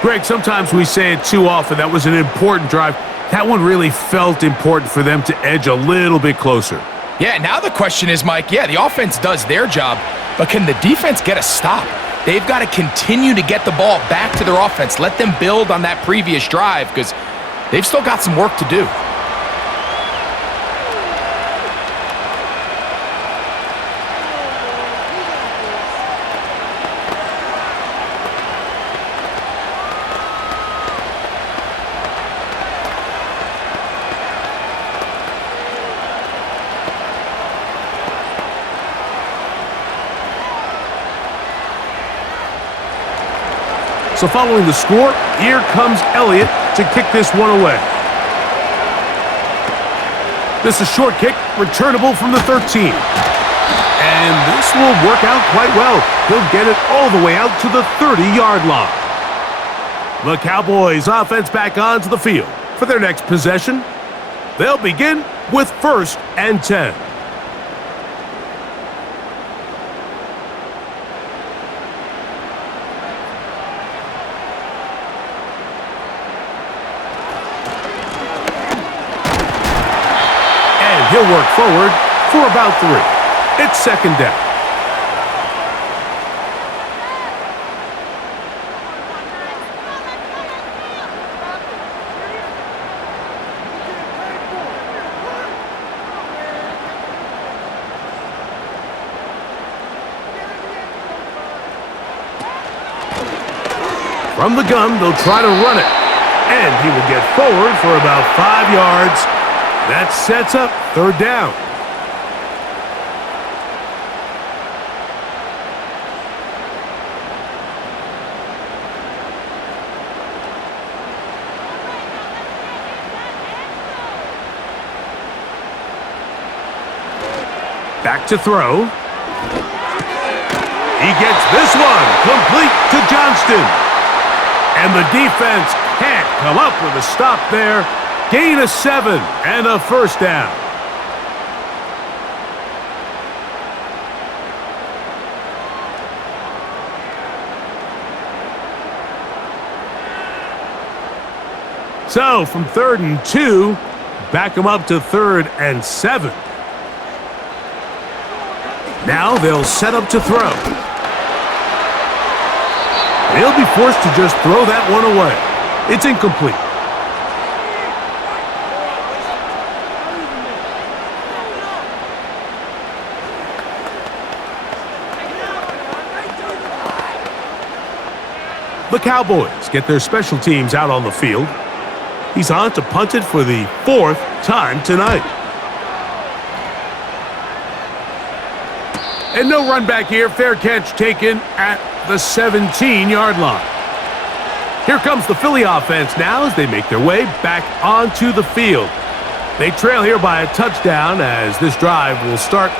Greg, sometimes we say it too often. That was an important drive. That one really felt important for them to edge a little bit closer. Yeah, now the question is, Mike, the offense does their job, but can the defense get a stop? They've got to continue to get the ball back to their offense. Let them build on that previous drive because they've still got some work to do. So following the score, here comes Elliott to kick this one away. This is a short kick, returnable from the 13. And this will work out quite well. He'll get it all the way out to the 30-yard line. The Cowboys offense back onto the field for their next possession. They'll begin with 1st and 10. He'll work forward for about 3. It's 2nd down. From the gun, they'll try to run it. And he will get forward for about 5 yards. That sets up 3rd down. Back to throw. He gets this one complete to Johnston. And the defense can't come up with a stop there. Gain of 7 and a 1st down. So from 3rd and 2, back them up to 3rd and 7. Now they'll set up to throw. He'll be forced to just throw that one away. It's incomplete. The Cowboys get their special teams out on the field. He's on to punt it for the 4th time tonight. And no run back here. Fair catch taken at the 17-yard line. Here comes the Philly offense now as they make their way back onto the field. They trail here by a touchdown as this drive will start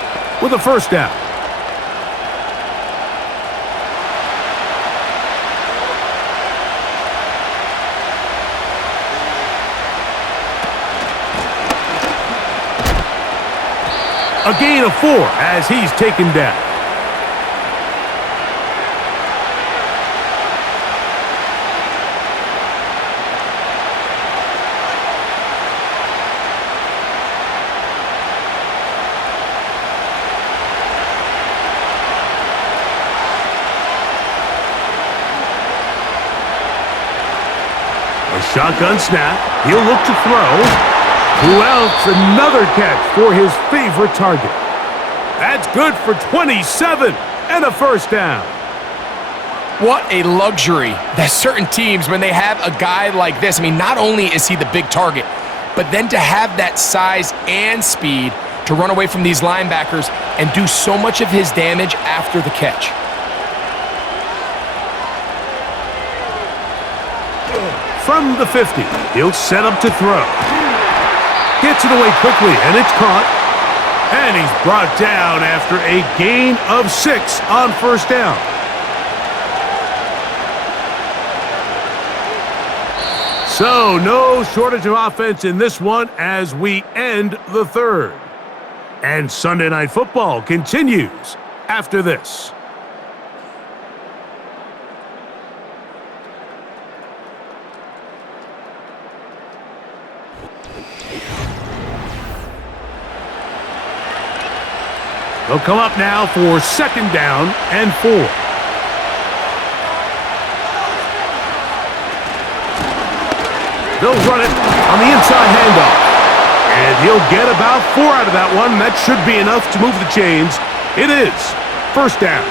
with a first down. A gain of 4 as he's taken down. A shotgun snap. He'll look to throw. Who else? Another catch for his favorite target. That's good for 27 and a first down. What a luxury that certain teams, when they have a guy like this, I mean, not only is he the big target, but then to have that size and speed to run away from these linebackers and do so much of his damage after the catch. From the 50, he'll set up to throw. Gets it away quickly, and it's caught. And he's brought down after a gain of 6 on first down. So, no shortage of offense in this one as we end the 3rd. And Sunday Night Football continues after this. They'll come up now for 2nd down and 4. They'll run it on the inside handoff. And he'll get about 4 out of that one. That should be enough to move the chains. It is first down.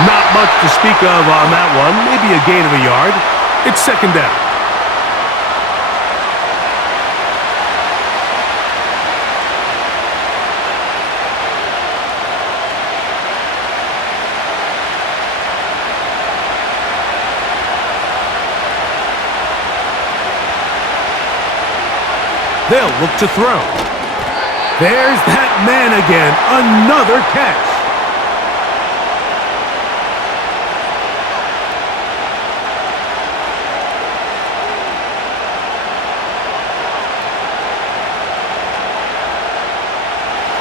Not much to speak of on that one. Maybe a gain of a yard. It's 2nd down. They'll look to throw. There's that man again. Another catch.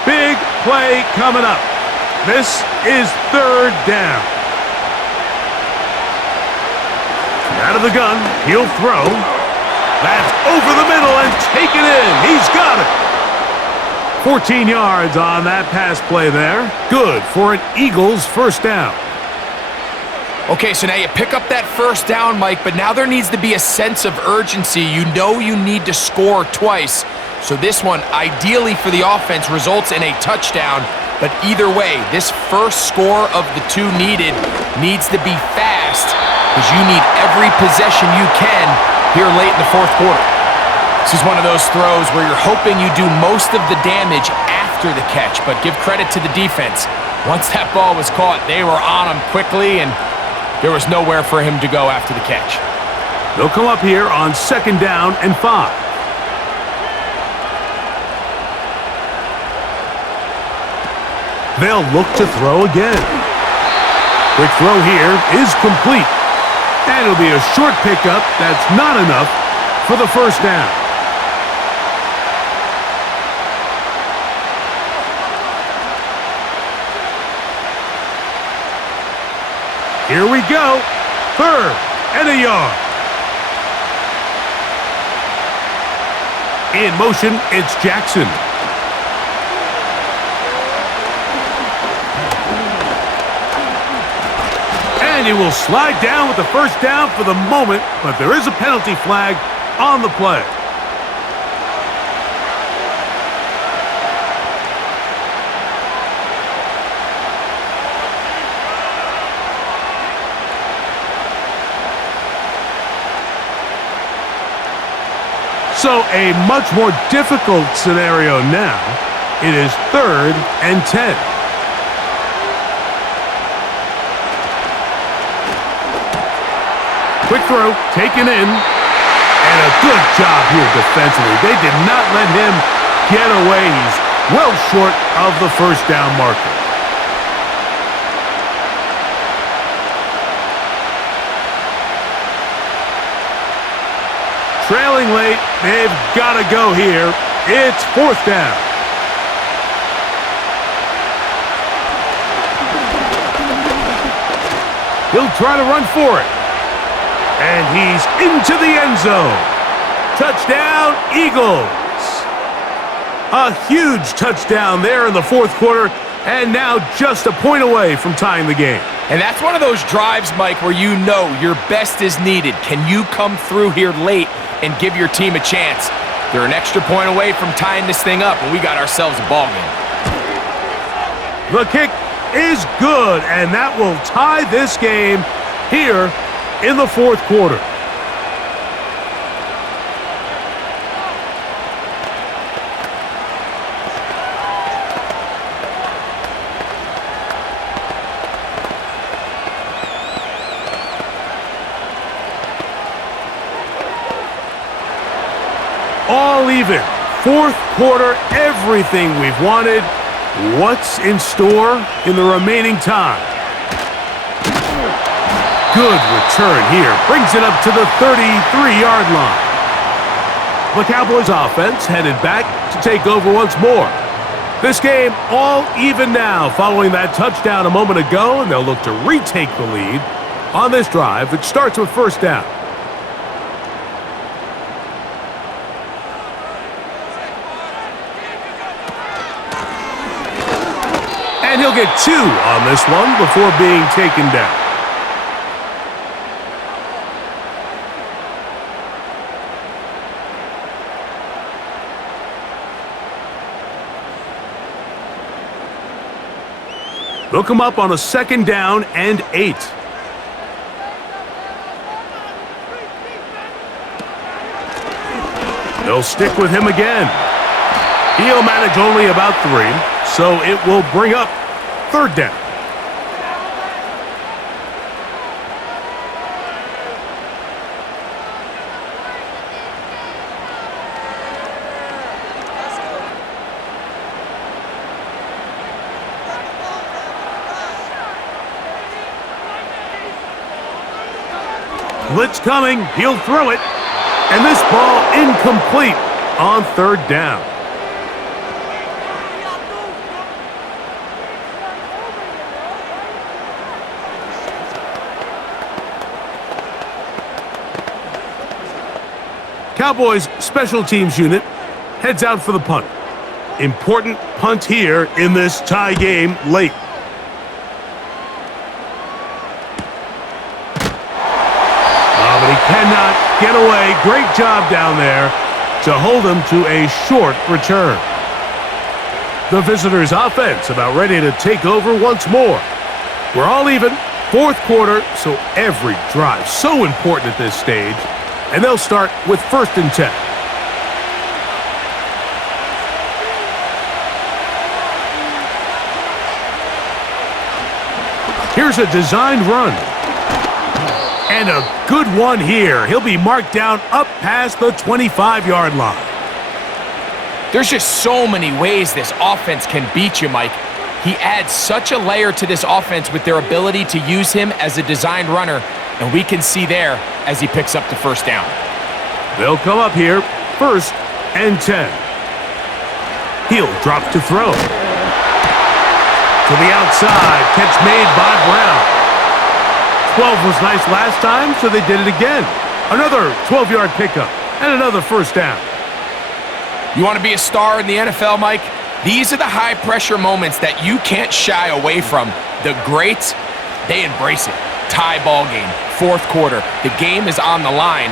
Big play coming up. This is 3rd down. Out of the gun, he'll throw. That's over the middle and taken in. He's got it. 14 yards on that pass play there. Good for an Eagles first down. Okay, so now you pick up that first down, Mike, but now there needs to be a sense of urgency. You know you need to score twice. So this one, ideally for the offense, results in a touchdown. But either way, this first score of the 2 needed needs to be fast because you need every possession you can here late in the 4th quarter. This is one of those throws where you're hoping you do most of the damage after the catch, but give credit to the defense. Once that ball was caught, they were on him quickly, and there was nowhere for him to go after the catch. They'll come up here on 2nd down and 5. They'll look to throw again. Quick throw here is complete. And it'll be a short pickup. That's not enough for the first down. Here we go. 3rd and a yard. In motion, it's Jackson. And he will slide down with the first down for the moment, but there is a penalty flag on the play. So a much more difficult scenario now. It is 3rd and 10. Quick throw, taken in, and a good job here defensively. They did not let him get away. He's well short of the first down marker. Trailing late, they've got to go here. It's 4th down. He'll try to run for it. And he's into the end zone. Touchdown, Eagles. A huge touchdown there in the 4th quarter, and now just a point away from tying the game. And that's one of those drives, Mike, where you know your best is needed. Can you come through here late and give your team a chance? They're an extra point away from tying this thing up, and we got ourselves a ball game. The kick is good, and that will tie this game here in the 4th quarter. All even. 4th quarter, everything we've wanted. What's in store in the remaining time? Good return here. Brings it up to the 33-yard line. The Cowboys offense headed back to take over once more. This game all even now following that touchdown a moment ago, and they'll look to retake the lead on this drive that starts with first down. And he'll get 2 on this one before being taken down. They'll come up on a 2nd down and 8. They'll stick with him again. He'll manage only about 3, so it will bring up 3rd down. Blitz coming, he'll throw it, and this ball incomplete on 3rd down. Cowboys special teams unit heads out for the punt. Important punt here in this tie game late. But he cannot get away. Great job down there to hold him to a short return. The visitors' offense about ready to take over once more. We're all even, 4th quarter, so every drive so important at this stage. And they'll start with 1st and 10. Here's a designed run. And a good one here. He'll be marked down up past the 25-yard line. There's just so many ways this offense can beat you, Mike. He adds such a layer to this offense with their ability to use him as a designed runner, and we can see there as he picks up the first down. They'll come up here, 1st and 10. He'll drop to throw. To the outside, catch made by Brown. 12 was nice last time, so they did it again. Another 12-yard pickup and another first down. You want to be a star in the NFL, Mike? These are the high-pressure moments that you can't shy away from. The greats, they embrace it. Tie ball game, 4th quarter. The game is on the line.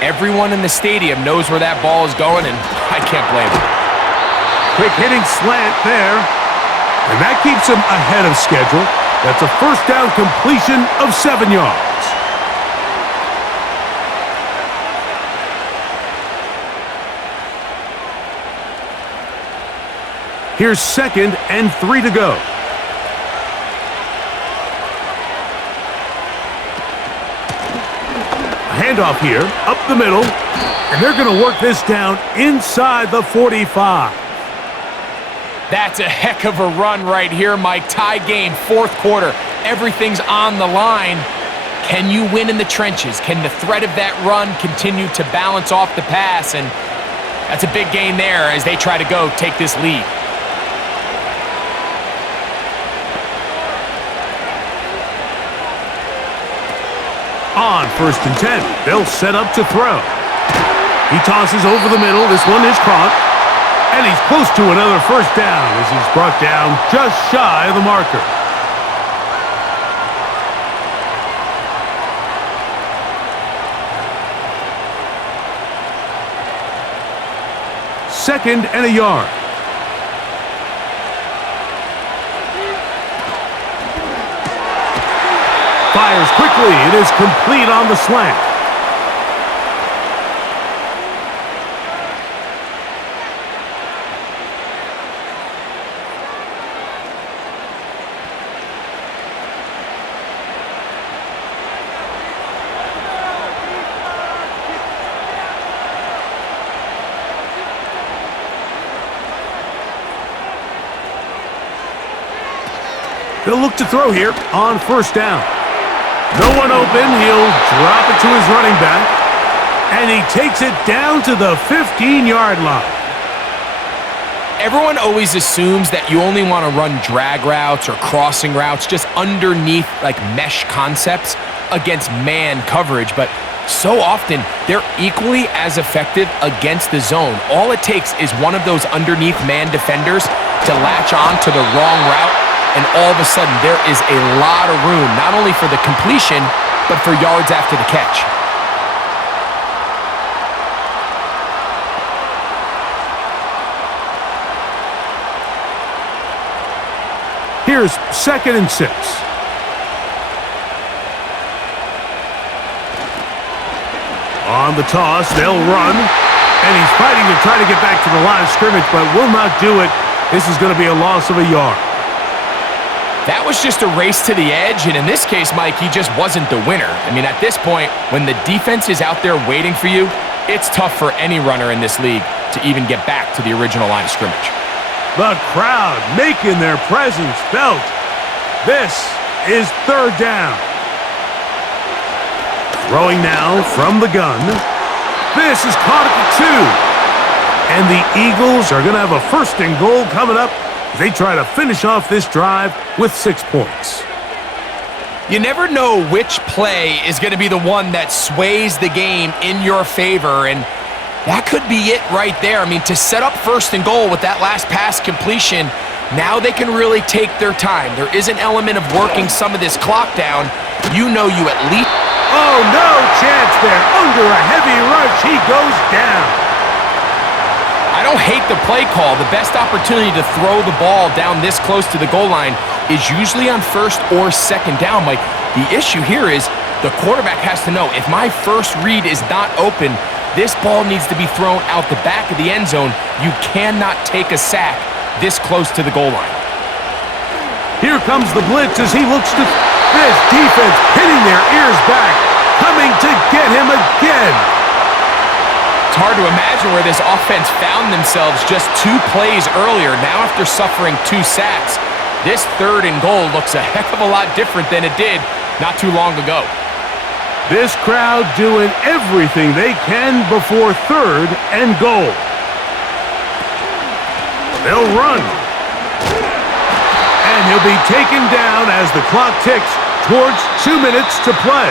Everyone in the stadium knows where that ball is going, and I can't blame them. Quick hitting slant there. And that keeps him ahead of schedule. That's a first down completion of 7 yards. Here's 2nd and 3 to go. A handoff here, up the middle, and they're going to work this down inside the 45. That's a heck of a run right here, Mike. Tie game, 4th quarter. Everything's on the line. Can you win in the trenches? Can the threat of that run continue to balance off the pass? And that's a big gain there as they try to go take this lead. On 1st and 10, they'll set up to throw. He tosses over the middle. This one is caught. And he's close to another first down as he's brought down just shy of the marker. Second and a yard. Fires quickly. It is complete on the slant. They'll look to throw here on 1st down. No one open. He'll drop it to his running back. And he takes it down to the 15-yard line. Everyone always assumes that you only want to run drag routes or crossing routes just underneath like mesh concepts against man coverage, but so often they're equally as effective against the zone. All it takes is one of those underneath man defenders to latch on to the wrong route, and all of a sudden there is a lot of room, not only for the completion, but for yards after the catch. Here's 2nd and 6. On the toss, they'll run. And he's fighting to try to get back to the line of scrimmage, but will not do it. This is going to be a loss of a yard. That was just a race to the edge, and in this case, Mike, he just wasn't the winner. I mean, at this point, when the defense is out there waiting for you, it's tough for any runner in this league to even get back to the original line of scrimmage. The crowd making their presence felt. This is 3rd down. Throwing now from the gun. This is caught at the 2. And the Eagles are going to have a 1st and goal coming up. They try to finish off this drive with 6 points. You never know which play is going to be the one that sways the game in your favor, and that could be it right there. I mean, to set up 1st and goal with that last pass completion, now they can really take their time. There is an element of working some of this clock down. You know you at least... Oh, no chance there. Under a heavy rush, he goes down. I don't hate the play call. The best opportunity to throw the ball down this close to the goal line is usually on 1st or 2nd down. Like, the issue here is the quarterback has to know, if my first read is not open, this ball needs to be thrown out the back of the end zone. You cannot take a sack this close to the goal line. Here comes the blitz as he looks to... This defense hitting their ears back, coming to get him again. It's hard to imagine where this offense found themselves just 2 plays earlier. Now after suffering 2 sacks, this 3rd and goal looks a heck of a lot different than it did not too long ago. This crowd doing everything they can before 3rd and goal. They'll run. And he'll be taken down as the clock ticks towards 2 minutes to play.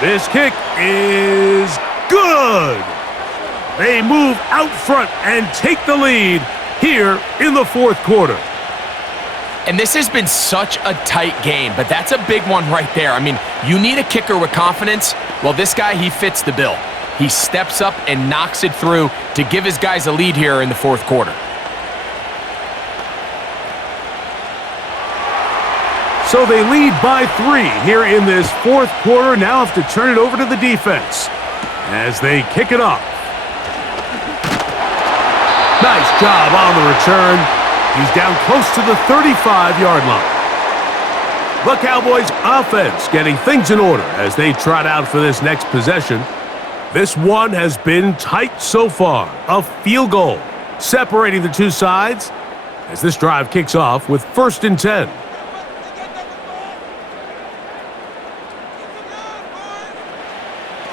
This kick is good. They move out front and take the lead here in the 4th quarter. And this has been such a tight game, but that's a big one right there. I mean, you need a kicker with confidence. Well, this guy, he fits the bill. He steps up and knocks it through to give his guys a lead here in the 4th quarter. So they lead by 3 here in this 4th quarter. Now have to turn it over to the defense as they kick it off. Nice job on the return. He's down close to the 35-yard line. The Cowboys offense getting things in order as they trot out for this next possession. This one has been tight so far. A field goal separating the two sides as this drive kicks off with 1st and 10.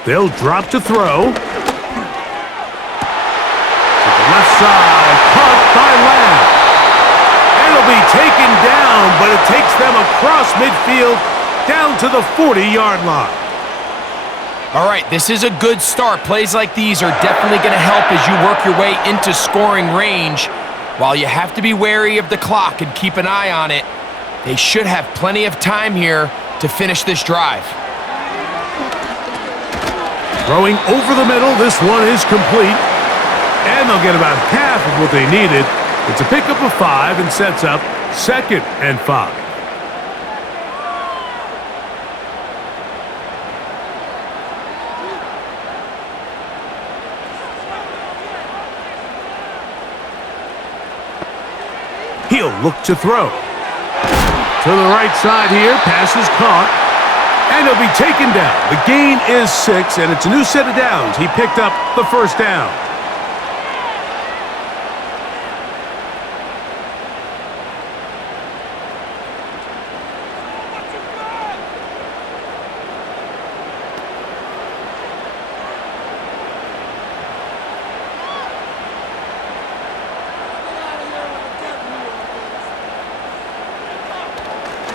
They'll drop to throw. To the left side, caught by Lamb. And it'll be taken down, but it takes them across midfield down to the 40-yard line. All right, this is a good start. Plays like these are definitely going to help as you work your way into scoring range. While you have to be wary of the clock and keep an eye on it, they should have plenty of time here to finish this drive. Throwing over the middle, this one is complete. And they'll get about half of what they needed. It's a pickup of 5 and sets up 2nd and 5. He'll look to throw. To the right side here, pass is caught. And he'll be taken down. The gain is 6, and it's a new set of downs. He picked up the 1st down.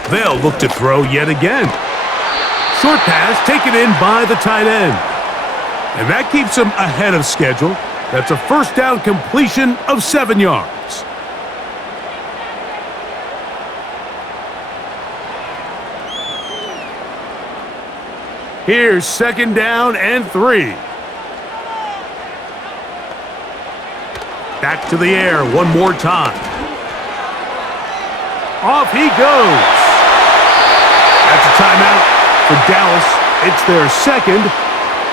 They'll look to throw yet again. Short pass taken in by the tight end. And that keeps him ahead of schedule. That's a 1st down completion of 7 yards. Here's 2nd down and 3. Back to the air one more time. Off he goes. That's a timeout for Dallas. It's their 2nd,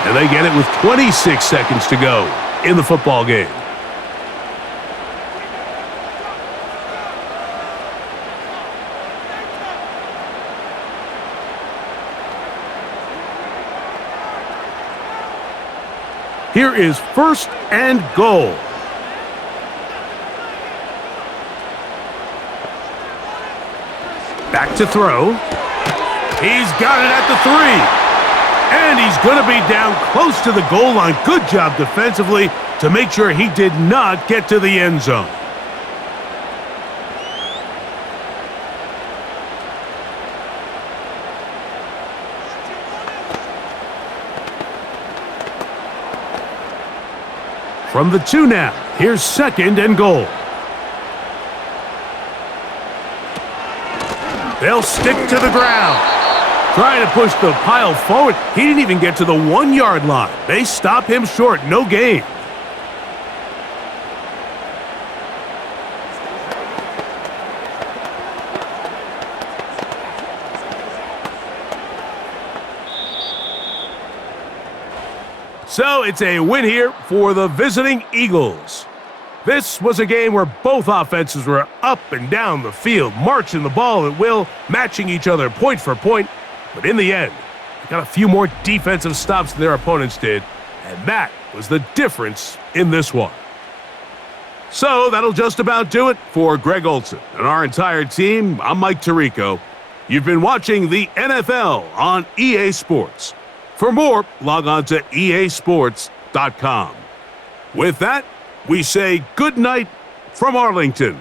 and they get it with 26 seconds to go in the football game. Here is 1st and goal. Back to throw. He's got it at the 3. And he's going to be down close to the goal line. Good job defensively to make sure he did not get to the end zone. From the 2 now, here's 2nd and goal. They'll stick to the ground. Trying to push the pile forward. He didn't even get to the 1-yard line. They stop him short. No gain. So it's a win here for the visiting Eagles. This was a game where both offenses were up and down the field, marching the ball at will, matching each other point for point. But in the end, they got a few more defensive stops than their opponents did, and that was the difference in this one. So that'll just about do it for Greg Olson and our entire team. I'm Mike Tirico. You've been watching the NFL on EA Sports. For more, log on to easports.com. With that, we say good night from Arlington.